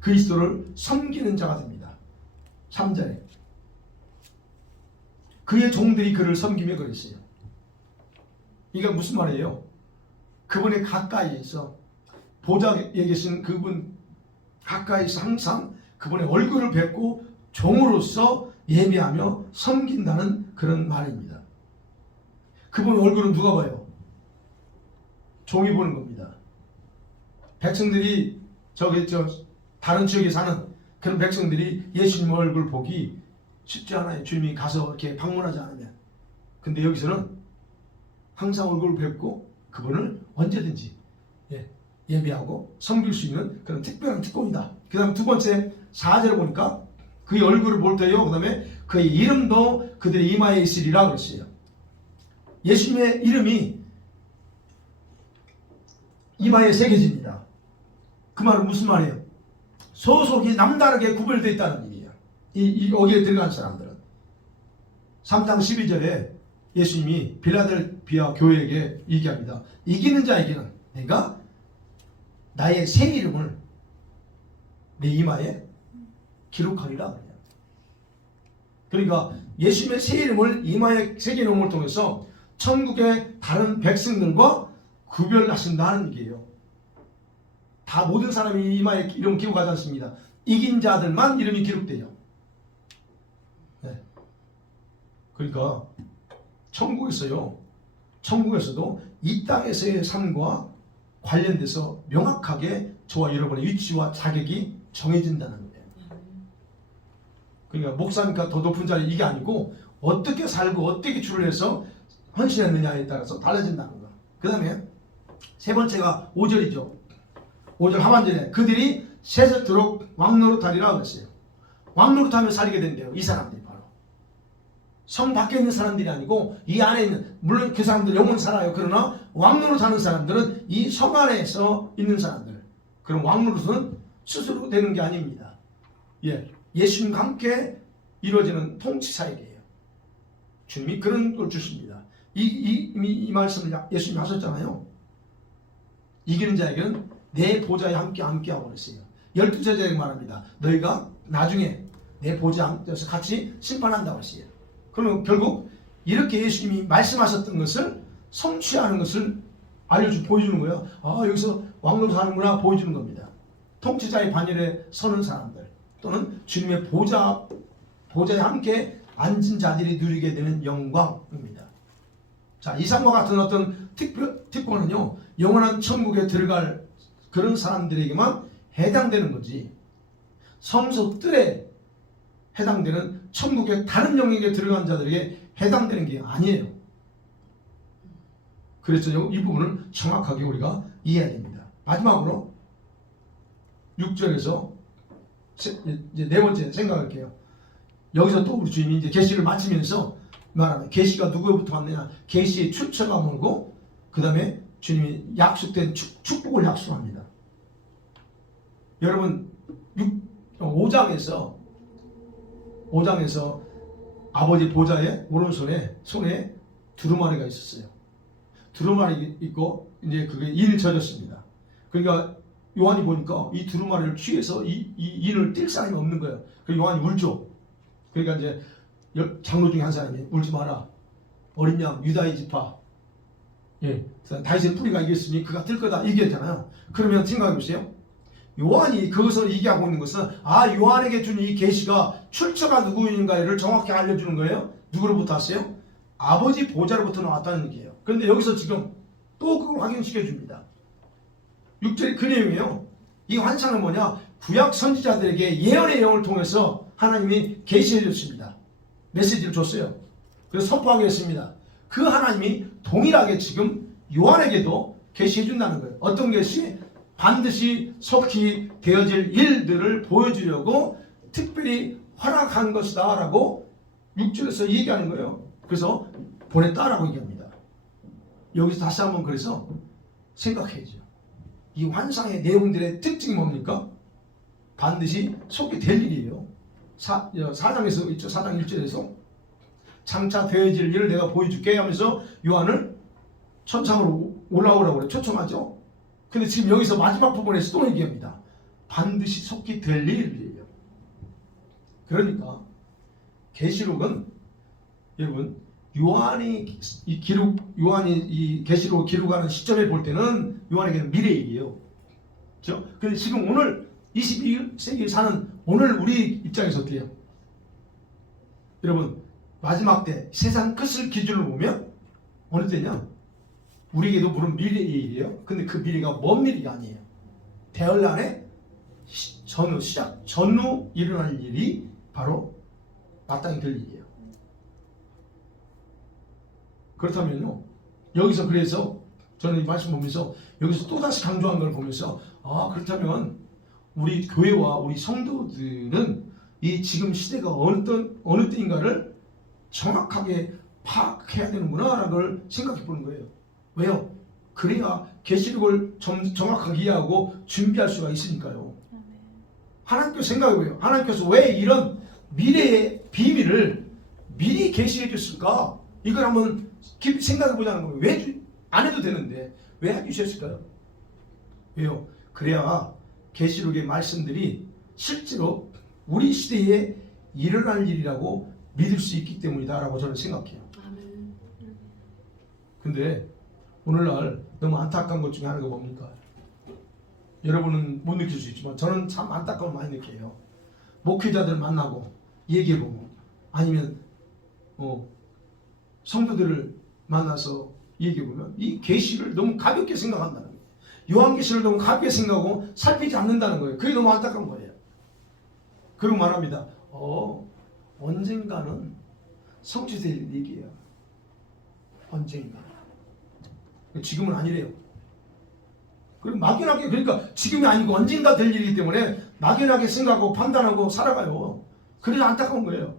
그리스도를 섬기는 자가 됩니다. 3절에 그의 종들이 그를 섬기며 그랬어요. 이게 무슨 말이에요? 그분의 가까이에서 보좌에 계신 그분 가까이서 항상 그분의 얼굴을 뵙고 종으로서 예배하며 섬긴다는 그런 말입니다. 그분 얼굴은 누가 봐요? 종이 보는 겁니다. 백성들이 다른 지역에 사는 그런 백성들이 예수님 얼굴 보기 쉽지 않아요. 주님이 가서 이렇게 방문하지 않으면. 근데 여기서는 항상 얼굴을 뵙고 그분을 언제든지 예배하고 섬길 수 있는 그런 특별한 특권이다. 그 다음 두 번째 4절에 보니까 그의 얼굴을 볼 때요. 그 다음에 그의 이름도 그들의 이마에 있으리라 그랬어요. 예수님의 이름이 이마에 새겨집니다. 그 말은 무슨 말이에요? 소속이 남다르게 구별되어 있다는 얘기예요. 여기에 들어간 사람들은 3장 12절에 예수님이 빌라델피아 교회에게 얘기합니다. 이기는 자에게는 내가 나의 새 이름을 내 이마에 기록하리라. 그러니까 예수님의 새 이름을 이마에 새기는 걸 통해서 천국의 다른 백성들과 구별하신다는 얘기예요. 다 모든 사람이 이마에 이름 기록하지 않습니다. 이긴 자들만 이름이 기록돼요. 네. 그러니까 천국에서도 이 땅에서의 삶과 관련돼서 명확하게 저와 여러분의 위치와 자격이 정해진다는 거예요. 그러니까 목사니까 더 높은 자리 이게 아니고 어떻게 살고 어떻게 줄을 해서 헌신했느냐에 따라서 달라진다는 거예요. 그 다음에 세 번째가 5절이죠. 5절 하반절에 그들이 세세토록 왕노릇하리라 그랬어요. 왕노릇하며 살게 된대요. 이 사람들이 바로 성 밖에 있는 사람들이 아니고 이 안에 있는, 물론 그 사람들 영혼 살아요. 그러나 왕노릇하는 사람들은 이 성 안에서 있는 사람들. 그럼 왕노릇은 스스로 되는 게 아닙니다. 예수님과 함께 이루어지는 통치 사역이에요. 주님이 그런 걸 주십니다. 이 말씀을 예수님이 하셨잖아요. 이기는 자에게는 내 보좌에 함께하고 그랬어요. 12제자에게 말합니다. 너희가 나중에 내 보좌에 앉아서 같이 심판한다고 했어요. 그러면 결국 이렇게 예수님이 말씀하셨던 것을 성취하는 것을 보여주는 거예요. 아, 여기서 왕노릇 하는구나 보여주는 겁니다. 통치자의 반열에 서는 사람들 또는 주님의 보좌에 함께 앉은 자들이 누리게 되는 영광입니다. 자, 이상과 같은 어떤 특권은요, 영원한 천국에 들어갈 그런 사람들에게만 해당되는 거지, 성소들에 해당되는 천국의 다른 영역에 들어간 자들에게 해당되는 게 아니에요. 그래서 이 부분을 정확하게 우리가 이해해야 됩니다. 마지막으로 6절에서 이제 네 번째 생각할게요. 여기서 또 우리 주님이 이제 계시를 마치면서 말하면 계시가 누구로부터 왔느냐, 계시의 출처가 뭐고, 그 다음에 주님이 약속된 축복을 약속합니다. 여러분 5장에서 아버지 보좌의 오른손에 손에 두루마리가 있었어요. 두루마리 있고 이제 그게 인을 젖었습니다. 그러니까 요한이 보니까 이 두루마리를 취해서 이 인을 뛸 사람이 없는 거예요. 그래서 요한이 울죠. 그러니까 이제 장로 중에 한 사람이 울지 마라. 어린 양 유다의 지파. 예, 다윗의 뿌리가 이겼으니 그가 뜰 거다 얘기했잖아요. 그러면 생각해 보세요. 요한이 그것을 얘기하고 있는 것은 요한에게 준 이 계시가 출처가 누구인가를 정확히 알려주는 거예요. 누구로부터 왔어요? 아버지 보좌로부터 나왔다는 얘기예요. 그런데 여기서 지금 또 그걸 확인시켜 줍니다. 6절이 그 내용이에요. 이 환상은 뭐냐? 구약 선지자들에게 예언의 영을 통해서 하나님이 계시해 줬습니다. 메시지를 줬어요. 그래서 선포하게 했습니다. 그 하나님이 동일하게 지금 요한에게도 계시해 준다는 거예요. 어떤 계시? 반드시 속히 되어질 일들을 보여주려고 특별히 허락한 것이다 라고 6절에서 얘기하는 거예요. 그래서 보냈다라고 얘기합니다. 여기서 다시 한번 그래서 생각해야죠. 이 환상의 내용들의 특징이 뭡니까? 반드시 속히 될 일이에요. 4장에서 있죠. 4장 1절에서 장차 되어질 일을 내가 보여줄게 하면서 요한을 천상으로 올라오라고 그래 초청하죠. 근데 지금 여기서 마지막 부분에서 또 얘기합니다. 반드시 속히 될 일이에요. 그러니까 계시록은 여러분 요한이 이 계시록 기록하는 시점에 볼 때는 요한에게는 미래일이에요. 그렇죠? 근데 지금 오늘 21세기에 사는 오늘 우리 입장에서 어때요? 여러분 마지막 때 세상 끝을 기준으로 보면 어느 때냐? 우리에게도 물론 미래의 일이에요. 근데 그 미래가 먼 미래가 아니에요. 대열란의 전후 일어날 일이 바로 마땅히 될 일이에요. 그렇다면요. 여기서 그래서 저는 이 말씀 보면서 여기서 또다시 강조한 걸 보면서 그렇다면 우리 교회와 우리 성도들은 이 지금 시대가 어느 때인가를 정확하게 파악해야 되는구나 라는 걸 생각해 보는 거예요. 왜요? 그래야 계시록을 정확하게 이해하고 준비할 수가 있으니까요. 하나님께서 생각해보세요. 하나님께서 왜 이런 미래의 비밀을 미리 계시해 줬을까? 이걸 한번 깊이 생각해 보자는 거예요. 왜 안 해도 되는데 왜 해주셨을까요? 왜요? 그래야 계시록의 말씀들이 실제로 우리 시대에 일어날 일이라고 믿을 수 있기 때문이다라고 저는 생각해요. 근데 오늘날 너무 안타까운 것 중에 하나가 뭡니까? 여러분은 못 느낄 수 있지만 저는 참 안타까움 많이 느껴요. 목회자들 만나고 얘기해보고 아니면 성도들을 만나서 얘기해보면 이 계시를 너무 가볍게 생각한다는 거예요. 요한계시를 너무 가볍게 생각하고 살피지 않는다는 거예요. 그게 너무 안타까운 거예요. 그리고 말합니다. 언젠가는 성취될 얘기예요. 언젠가. 지금은 아니래요. 그리고 막연하게 그러니까 지금이 아니고 언젠가 될 일이기 때문에 막연하게 생각하고 판단하고 살아가요. 그래서 안타까운 거예요.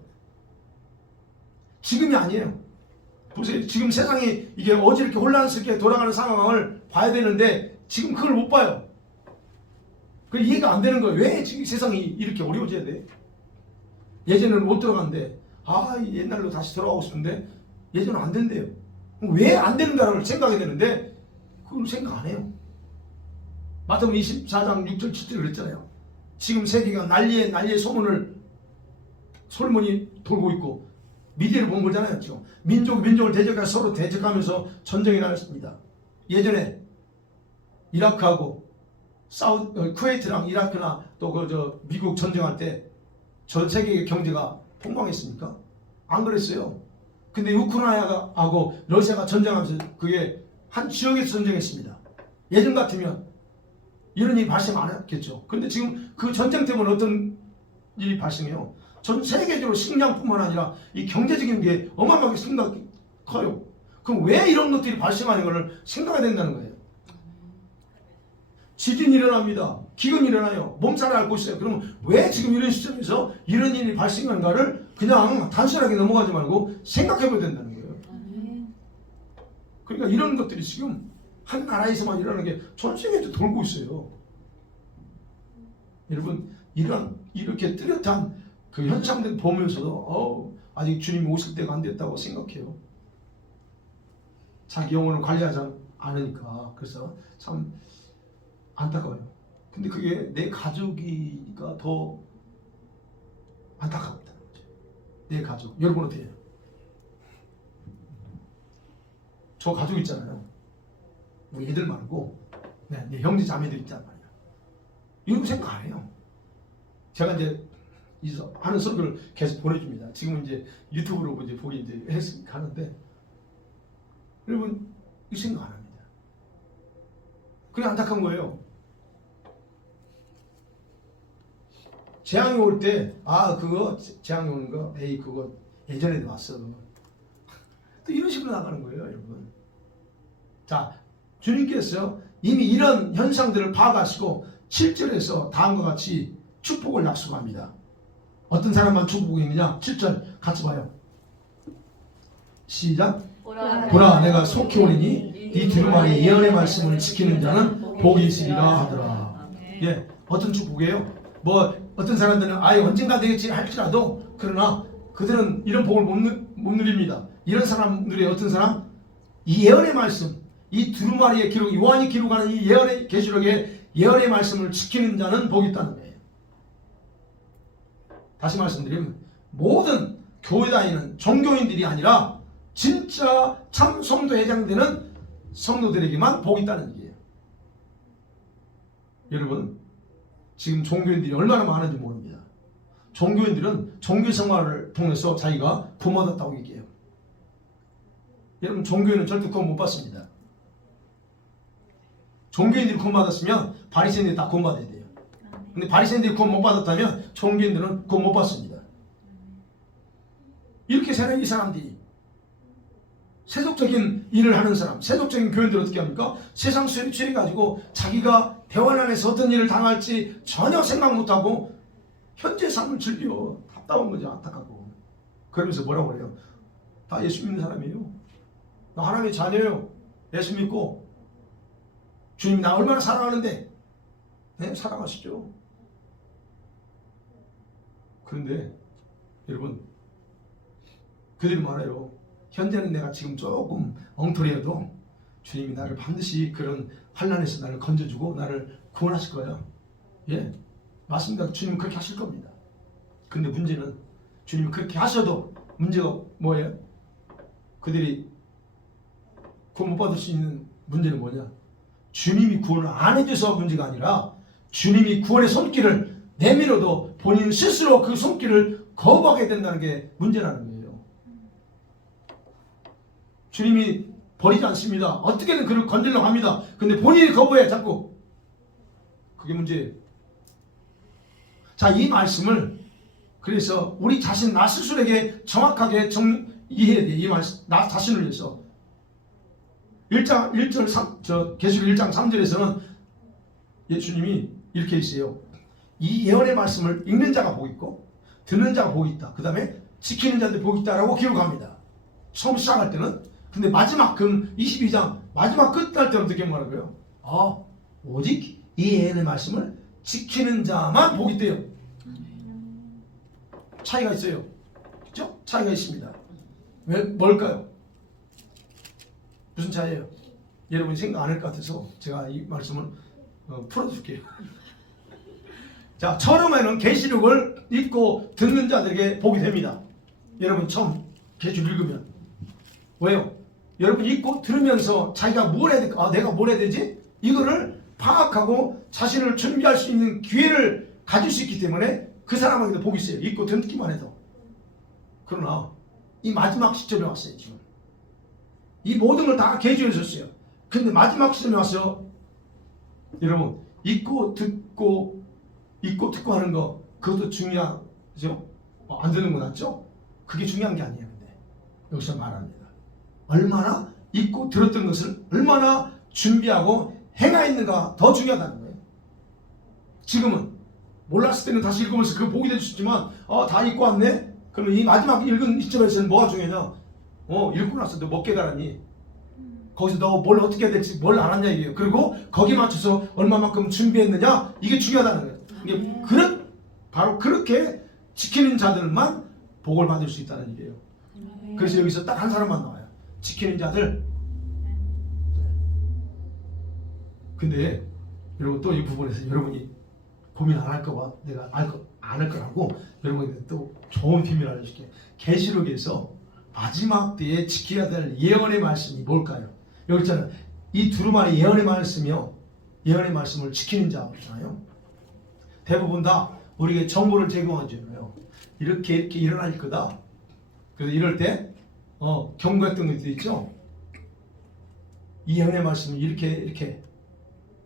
지금이 아니에요. 보세요. 지금 세상이 이게 어지럽게 혼란스럽게 돌아가는 상황을 봐야 되는데 지금 그걸 못 봐요. 그 이해가 안 되는 거예요. 왜 지금 세상이 이렇게 어려워져야 돼? 예전에는 못 들어간대. 옛날로 다시 돌아가고 싶은데 예전은 안 된대요. 왜 안 되는가를 생각해야 되는데 그걸 생각 안 해요. 마태복음 24장 6절 7절 그랬잖아요. 지금 세계가 난리의 소문이 돌고 있고 미디어를 본 거잖아요. 지금 민족을 대적해서 서로 대적하면서 전쟁이 났습니다. 예전에 이라크하고 쿠웨이트랑 이라크나 또 미국 전쟁할 때 전 세계의 경제가 폭망했습니까? 안 그랬어요. 근데 우크라이나하고 러시아가 전쟁하면서 그게 한 지역에서 전쟁했습니다. 예전 같으면 이런 일이 발생 안 했겠죠. 근데 지금 그 전쟁 때문에 어떤 일이 발생해요? 전 세계적으로 식량뿐만 아니라 이 경제적인 게 어마어마하게 생각이 커요. 그럼 왜 이런 것들이 발생하는 것을 생각해야 된다는 거예요. 지진이 일어납니다. 기근이 일어나요. 몸살을 앓고 있어요. 그러면 왜 지금 이런 시점에서 이런 일이 발생한가를 그냥 단순하게 넘어가지 말고 생각해 봐야 된다는 거예요. 그러니까 이런 것들이 지금 한 나라에서만 일어나는 게 전 세계에도 돌고 있어요. 여러분 이렇게 뚜렷한 그 현상들 보면서도 아직 주님이 오실 때가 안 됐다고 생각해요. 자기 영혼을 관리하지 않으니까. 그래서 참 안타까워요. 근데 그게 내 가족이가 더 안타깝다는 거죠. 내 가족. 여러분 어때요? 저 가족 있잖아요. 우리 애들 말고 내 형제 자매들 있단 말이야. 이거 생각 안 해요. 제가 이제 하는 설교를 계속 보내줍니다. 지금 이제 유튜브로 이제 보기 이제 하는데 여러분 이 생각 안 합니다. 그게 안타까운 거예요. 재앙이 올 때 그거 재앙이 오는 거 에이 그거 예전에도 왔어. 또 이런 식으로 나가는 거예요, 여러분. 자, 주님께서 이미 이런 현상들을 파악하시고 7절에서 다음과 같이 축복을 약속합니다. 어떤 사람만 축복이 있느냐? 7절 같이 봐요. 시작. 보라 내가 속히 오리니 네 두루마리 예언의 말씀을 지키는 자는 복이 있으리라 하더라. 예, 어떤 축복이에요? 어떤 사람들은 언젠가 되겠지 할지라도 그러나 그들은 이런 복을 못 누립니다. 이런 사람들의 어떤 사람? 이 예언의 말씀, 이 두루마리의 기록, 요한이 기록하는 이 예언의 계시록의 예언의 말씀을 지키는 자는 복이 있다는 거예요. 다시 말씀드리면 모든 교회 다니는 종교인들이 아니라 진짜 참 성도 해당되는 성도들에게만 복이 있다는 얘기예요. 여러분 지금 종교인들이 얼마나 많은지 모릅니다. 종교인들은 종교 생활을 통해서 자기가 구원받았다고 얘기해요. 여러분 종교인은 절대 구원 못 받습니다. 종교인들이 구원받았으면 바리새인들이 다 구원받아야 돼요. 근데 바리새인들이 구원 못 받았다면 종교인들은 구원 못 받습니다. 이렇게 살아요. 이 사람들이 세속적인 일을 하는 사람, 세속적인 교인들 어떻게 합니까? 세상 수에 취해가지고 자기가 대원 안에서 어떤 일을 당할지 전혀 생각 못하고 현재 삶을 즐겨. 답답한 거죠. 안타깝고. 그러면서 뭐라고 그래요? 다 예수 믿는 사람이에요. 나 하나님의 자녀예요. 예수 믿고 주님 나 얼마나 사랑하는데. 네, 사랑하시죠. 그런데 여러분 그들이 말해요. 현재는 내가 지금 조금 엉터리여도 주님이 나를 반드시 그런 환난에서 나를 건져주고 나를 구원하실 거야. 예, 맞습니다. 주님은 그렇게 하실 겁니다. 근데 문제는 주님이 그렇게 하셔도 문제가 뭐예요? 그들이 구원 못 받을 수 있는 문제는 뭐냐? 주님이 구원을 안 해줘서 문제가 아니라 주님이 구원의 손길을 내밀어도 본인 스스로 그 손길을 거부하게 된다는 게 문제라는 거예요. 주님이 버리지 않습니다. 어떻게든 그를 건지려고 합니다. 근데 본인이 거부해 자꾸. 그게 문제예요. 자, 이 말씀을 그래서 우리 자신 나 스스로에게 정확하게 이해해야 돼. 이 말씀 나 자신을 위해서. 1절 3, 계시록 1장 3절에서는 예수님이 이렇게 있어요. 이 예언의 말씀을 읽는 자가 복이 있고 듣는 자가 복이 있다. 그 다음에 지키는 자들 복이 있다라고 기록합니다. 처음 시작할 때는. 근데 마지막 22장 마지막 끝날 때는 어떻게 말하고요? 오직 이 예언의 말씀을 지키는 자만 복이 있대요. 차이가 있어요. 그렇죠? 차이가 있습니다. 뭘까요? 무슨 차이예요? 여러분이 생각 안 할 것 같아서 제가 이 말씀을 풀어줄게요. 자, 처음에는 계시록을 읽고 듣는 자들에게 복이 됩니다. 여러분 처음 계시록 읽으면 왜요? 여러분 읽고 들으면서 자기가 뭘 해야 될까? 내가 뭘 해야 되지? 이거를 파악하고 자신을 준비할 수 있는 기회를 가질 수 있기 때문에 그 사람에게도 복이 있어요. 읽고 듣기만 해도. 그러나 이 마지막 시점에 왔어요. 지금 이 모든 걸 다 계주해 줬어요. 근데 마지막 시점에 왔어요. 여러분 읽고 듣고 하는 거 그것도 중요하죠? 안 듣는 거 낫죠? 그게 중요한 게 아니에요. 근데 여기서 말합니다. 얼마나 읽고 들었던 것을 얼마나 준비하고 행하였는가 더 중요하다는 거예요. 지금은 몰랐을 때는 다시 읽으면서 그거 보게 될 수 있지만 다 읽고 왔네? 그러면 이 마지막 읽은 시점에서는 뭐가 중요하냐? 읽고 나서 너 못 깨달았니? 거기서 너 뭘 어떻게 해야 될지 뭘 알았냐 이게요. 그리고 거기에 맞춰서 얼마만큼 준비했느냐? 이게 중요하다는 거예요. 이게 바로 그렇게 지키는 자들만 복을 받을 수 있다는 얘기예요. 그래서 여기서 딱 한 사람만 나와요. 지키는 자들. 근데 여러분 또 이 부분에서 여러분이 고민 안 할까 봐 내가 안 할 거라고 여러분들 또 좋은 비밀 알려줄게. 계시록에서 마지막 때에 지켜야 될 예언의 말씀이 뭘까요? 여기 있잖아요. 이 두루마리 예언의 말씀이요. 예언의 말씀을 지키는 자잖아요. 대부분 다 우리에게 정보를 제공하잖아요. 이렇게 일어날 거다. 그래서 이럴 때 경고했던 것도 있죠. 이 예언의 말씀을 이렇게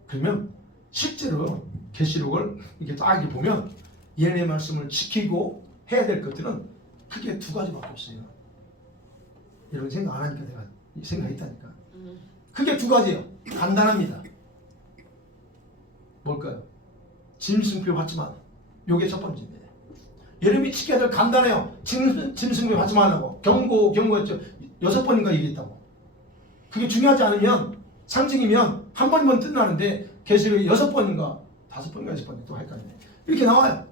그러면 실제로 계시록을 이렇게 딱 이렇게 보면 예언의 말씀을 지키고 해야 될 것들은 크게 두 가지밖에 없어요. 여러분 생각 안 하니까 내가 생각했다니까. 크게 두 가지예요. 간단합니다. 뭘까요? 짐승표 받지 마. 요게 첫 번째인데. 여러분이 지켜야 될 간단해요. 짐승표 받지 말라고. 경고했죠. 6번인가 얘기했다고. 그게 중요하지 않으면 상징이면 한 번이면 끝나는데 계시록에 6번인가 5번인가 6번인가 또 헷갈리네. 이렇게 나와요.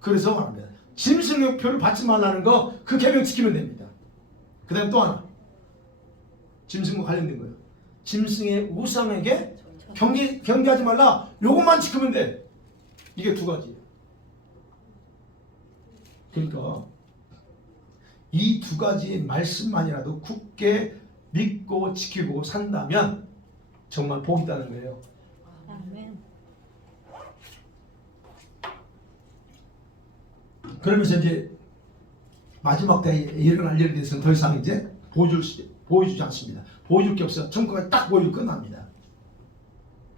그래서 말합니다. 짐승표를 받지 말라는 거 그 계명 지키면 됩니다. 그 다음 또 하나. 짐승과 관련된 거예요. 짐승의 우상에게 경계하지 말라. 요것만 지키면 돼. 이게 두 가지예요. 그러니까 이 두 가지의 말씀만이라도 굳게 믿고 지키고 산다면 정말 복이 있다는 거예요. 아멘. 그러면서 이제 마지막 때에 일어날 일에 대해서는 더 이상 이제 보여주지 않습니다. 보여줄 게 없어요. 전까지 딱 보여주고 끝납니다.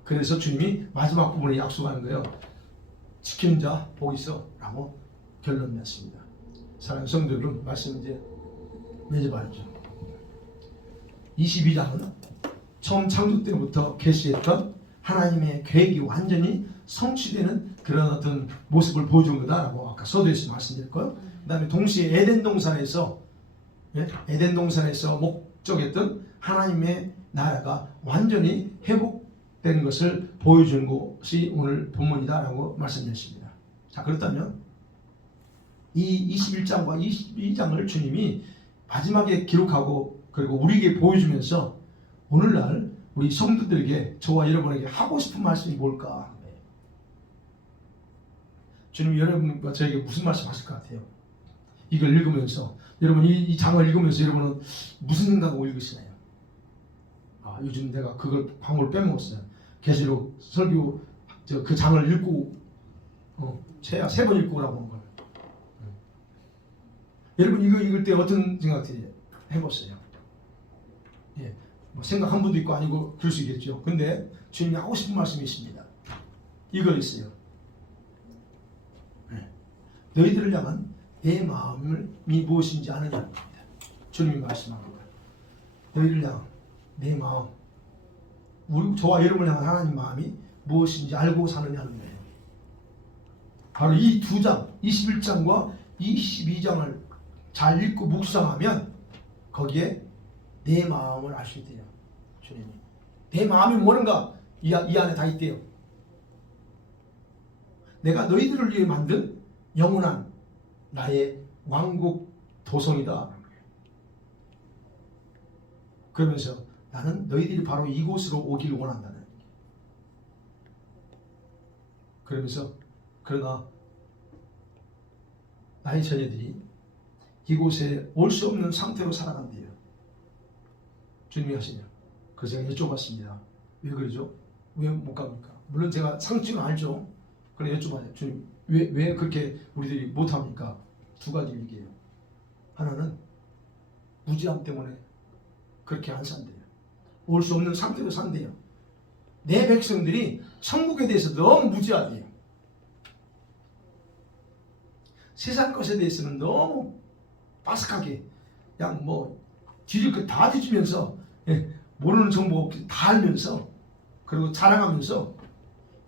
그래서 주님이 마지막 부분에 약속하는 거예요. 지키는 자 복 있어 라고 결론 냈습니다. 사랑하는 성도 여러분, 말씀 이제 맺어봐야죠. 22장은 처음 창조 때부터 계시했던 하나님의 계획이 완전히 성취되는 그런 어떤 모습을 보여준 거다라고 아까 서두에서 말씀드렸고요. 그 다음에 동시에 에덴 동산에서 목적했던 하나님의 나라가 완전히 회복된 것을 보여주는 것이 오늘 본문이다라고 말씀드렸습니다. 자, 그렇다면 이 21장과 22장을 주님이 마지막에 기록하고 그리고 우리에게 보여주면서 오늘날 우리 성도들에게 저와 여러분에게 하고 싶은 말씀이 뭘까? 주님이 여러분과 저에게 무슨 말씀 하실 것 같아요? 이걸 읽으면서 여러분 이 장을 읽으면서 여러분은 무슨 생각하고 읽으시나요? 요즘 내가 그걸 광고를 빼먹었어요. 계시록 설교 그 장을 읽고 최하 3번 읽고 오라고 하는 걸. 여러분 이거 읽을 때 어떤 생각들이 해봤어요? 예, 뭐 생각 한 분도 있고 아니고 그럴 수 있겠죠. 근데 주님이 하고 싶은 말씀이 있습니다. 이거 있어요. 예. 너희들을 향한 내 마음이 무엇인지 아느냐는 겁니다. 주님이 말씀하는 거예요. 너희를 향한 내 마음, 저와 여러분을 향한 하나님 마음이 무엇인지 알고 사느냐는 거예요. 바로 이 두 장, 21장과 22장을 잘 읽고 묵상하면 거기에 내 마음을 알 수 있대요. 주님이 내 마음이 뭐는가 이 안에 다 있대요. 내가 너희들을 위해 만든 영원한 나의 왕국 도성이다. 그러면서 나는 너희들이 바로 이곳으로 오길 원한다는. 그러면서 그러나 나의 자녀들이 이곳에 올 수 없는 상태로 살아간대요. 주님이 하시냐? 그래서 제가 여쭤봤습니다. 왜 그러죠? 왜 못 갑니까? 물론 제가 상식은 알죠. 그래 여쭤봐요. 주님 왜 그렇게 우리들이 못합니까? 두 가지 얘기예요. 하나는 무지함 때문에 그렇게 안 산대요. 올 수 없는 상태로 산대요. 내 백성들이 천국에 대해서 너무 무지하대요. 세상 것에 대해서는 너무 빠삭하게 그냥 뭐 뒤질 거 다 뒤지면서 모르는 정보 없이 다 알면서 그리고 자랑하면서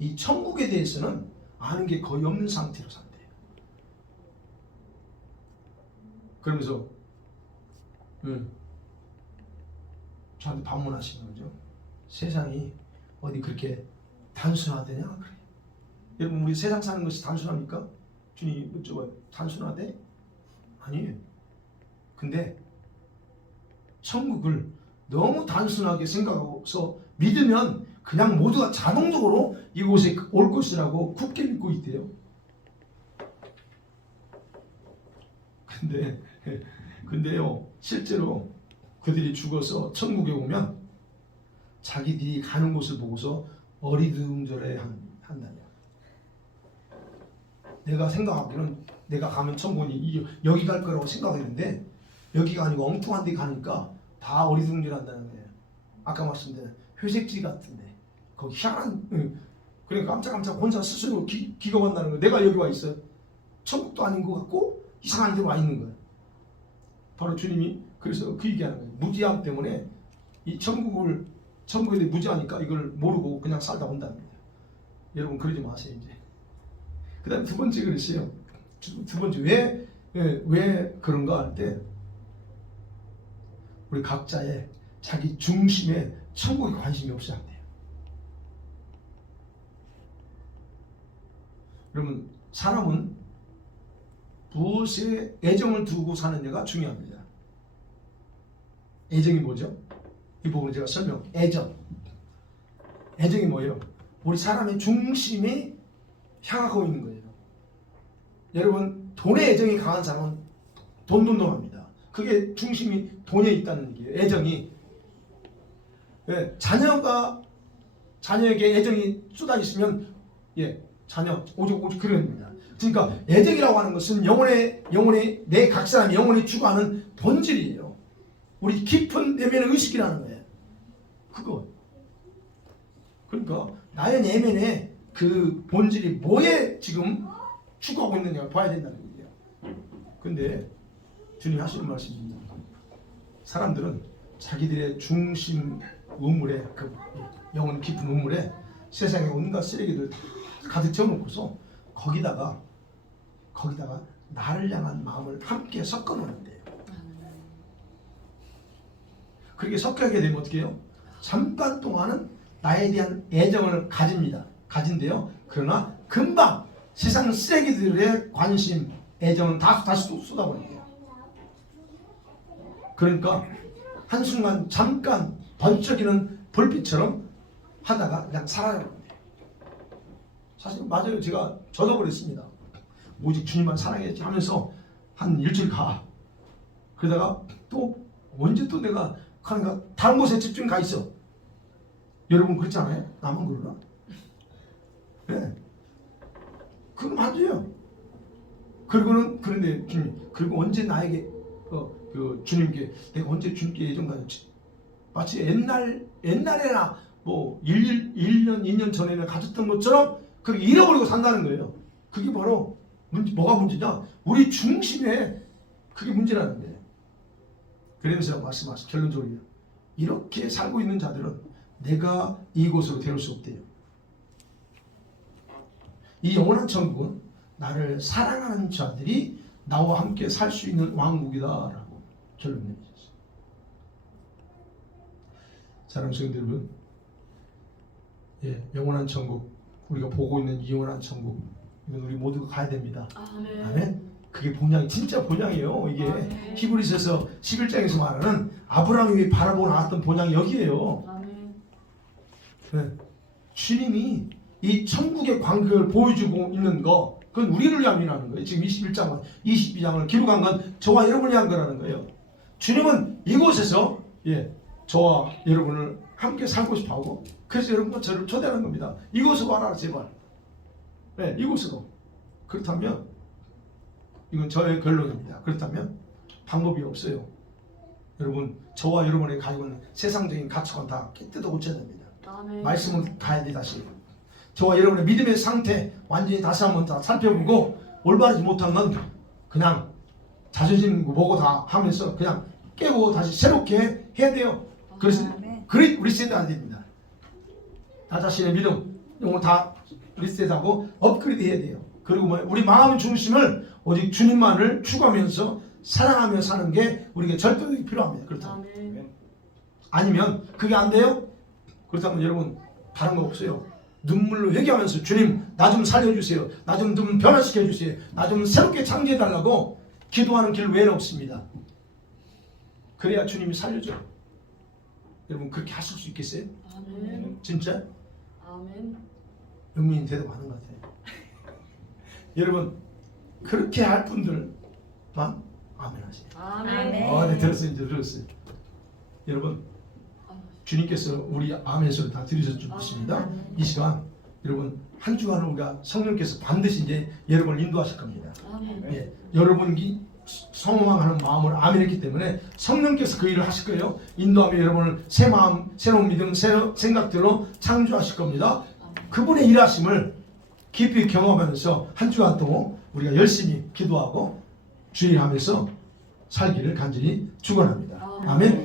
이 천국에 대해서는 아는 게 거의 없는 상태로 산대요. 그러면서 저한테 반문하시는 거죠. 세상이 어디 그렇게 단순하대냐? 그래. 여러분 우리 세상 사는 것이 단순합니까? 주님 여쭤봐요. 단순하대? 아니에요. 근데 천국을 너무 단순하게 생각하고서 믿으면 그냥 모두가 자동적으로 이곳에 올 것이라고 굳게 믿고 있대요. 근데요, 실제로 그들이 죽어서 천국에 오면 자기들이 가는 곳을 보고서 어리둥절해 한다냐. 내가 생각하기로는 내가 가면 천국이 여기 갈 거라고 생각했는데 여기가 아니고 엉뚱한 데 가니까 다 어리둥절한다는 거예요. 아까 말씀드린 회색지 같은데 거기 희한한, 그러니까 깜짝깜짝 혼자 스스로 기겁한다는 거예요. 내가 여기 와 있어요. 천국도 아닌 것 같고 이상한 데 와 있는 거예요. 바로 주님이 그래서 그 얘기하는 거예요. 무지함 때문에 이 천국에 대해 무지하니까 이걸 모르고 그냥 살다 온다는 거예요. 여러분 그러지 마세요. 이제 그 다음에 두 번째 그랬어요. 두 번째 왜 그런가 할 때 우리 각자의 자기 중심에 천국에 관심이 없어야 한대요. 그러면 사람은 무엇에 애정을 두고 사느냐가 중요합니다. 애정이 뭐죠? 이 부분을 제가 애정이 뭐예요? 우리 사람의 중심이 향하고 있는 거예요. 여러분 돈에 애정이 강한 사람은 돈돈돈합니다. 그게 중심이 돈에 있다는 얘기예요. 애정이. 자녀에게 애정이 쏟아 있으면 자녀 오죽 그런 겁니다. 그러니까 애정이라고 하는 것은 영혼의 내 각 사람이 영혼이 추구하는 본질이에요. 우리 깊은 내면의 의식이라는 거예요. 그거. 그러니까 나의 내면의 그 본질이 뭐에 지금 추구하고 있느냐를 봐야 된다는 거예요. 근데 주님이 하시는 말씀입니다. 사람들은 자기들의 중심 우물에, 그 영혼 깊은 우물에 세상의 온갖 쓰레기들 다 가득 채워놓고서 거기다가 나를 향한 마음을 함께 섞어 놓는데요. 그렇게 섞여게 되면 어떻게 해요? 잠깐 동안은 나에 대한 애정을 가진대요. 그러나 금방 세상 쓰레기들의 관심, 애정은 다시 쏟아버린대요. 그러니까 한순간 잠깐 번쩍이는 불빛처럼 하다가 그냥 사라져버립니다. 사실 맞아요. 저도 그랬습니다. 오직 주님만 사랑했지 하면서 한 일주일 가. 그러다가 또 언제 또 내가 가니까 다른 곳에 집중 가 있어. 여러분 그렇지 않아요? 나만 그러나? 네. 그건 맞아요. 그런데 주님, 그리고 언제 나에게 주님께 내가 언제 주님께 애정 가졌지? 마치 옛날에나 뭐 1년, 2년 전에는 가졌던 것처럼 그렇게 잃어버리고 산다는 거예요. 그게 바로 뭐가 문제냐? 우리 중심에 그게 문제라는 거예요. 그러면서 말씀하신 결론적으로 이렇게 살고 있는 자들은 내가 이곳으로 데려올 수 없대요. 이 영원한 천국은 나를 사랑하는 자들이 나와 함께 살 수 있는 왕국이다라고 결론 내리셨어요. 사랑하는 성도 여러분, 영원한 천국, 우리가 보고 있는 이 영원한 천국, 이건 우리 모두가 가야 됩니다. 아멘. 아멘. 그게 본향이 진짜 본향이에요. 이게 아멘. 히브리서에서 11장에서 말하는 아브라함이 바라보고 나왔던 본향이 여기에요. 아멘. 네. 주님이 이 천국의 광경을 보여주고 있는 거, 그건 우리를 위한 일하는 거예요. 지금 21장, 22장을 기록한 건 저와 여러분을 위한 거라는 거예요. 주님은 이곳에서 저와 여러분을 함께 살고 싶어 하고, 그래서 여러분과 저를 초대하는 겁니다. 이곳으로 와라 제발. 이곳으로. 그렇다면 이건 저의 결론입니다. 그렇다면 방법이 없어요. 여러분, 저와 여러분이 가지고 있는 세상적인 가치관 다 뜯어 고쳐야 됩니다. 아멘. 말씀을 가야 돼. 다시 저와 여러분의 믿음의 상태 완전히 다시 한번 다 살펴보고, 올바르지 못한 건 그냥 자존심 보고 다 하면서 그냥 깨고 다시 새롭게 해야 돼요. 그래서 그릿 리셋 해야 됩니다. 나 자신의 믿음 이거 다 리셋하고 업그레이드 해야 돼요. 그리고 우리 마음 중심을 오직 주님만을 추구하면서 사랑하며 사는 게 우리에게 절대로 필요합니다. 그렇다면. 아멘. 아니면 그게 안 돼요? 그렇다면 여러분 다른 거 없어요. 눈물로 회개하면서 주님 나 좀 살려주세요. 나 좀 변화시켜주세요. 나 좀 새롭게 창조해달라고 기도하는 길 외에는 없습니다. 그래야 주님이 살려줘요. 여러분 그렇게 하실 수 있겠어요? 아멘. 진짜? 아멘. 영민이 대답하는 것 같아요. 여러분 그렇게 할 분들만 아멘 하세요. 아멘. 아멘. 네, 들었어요. 여러분 주님께서 우리 아멘 소리 다 들으셨을 줄 믿습니다. 이 시간 여러분 한 주간을 우리가 성령께서 반드시 이제 여러분을 인도하실 겁니다. 아멘. 예, 여러분이 성망하는 마음을 아멘했기 때문에 성령께서 그 일을 하실 거예요. 인도하며 여러분을 새 마음, 새로운 믿음, 새로운 생각들로 창조하실 겁니다. 그분의 일하심을 깊이 경험하면서 한 주간 동안 우리가 열심히 기도하고 주일하면서 살기를 간절히 축원합니다. 아멘.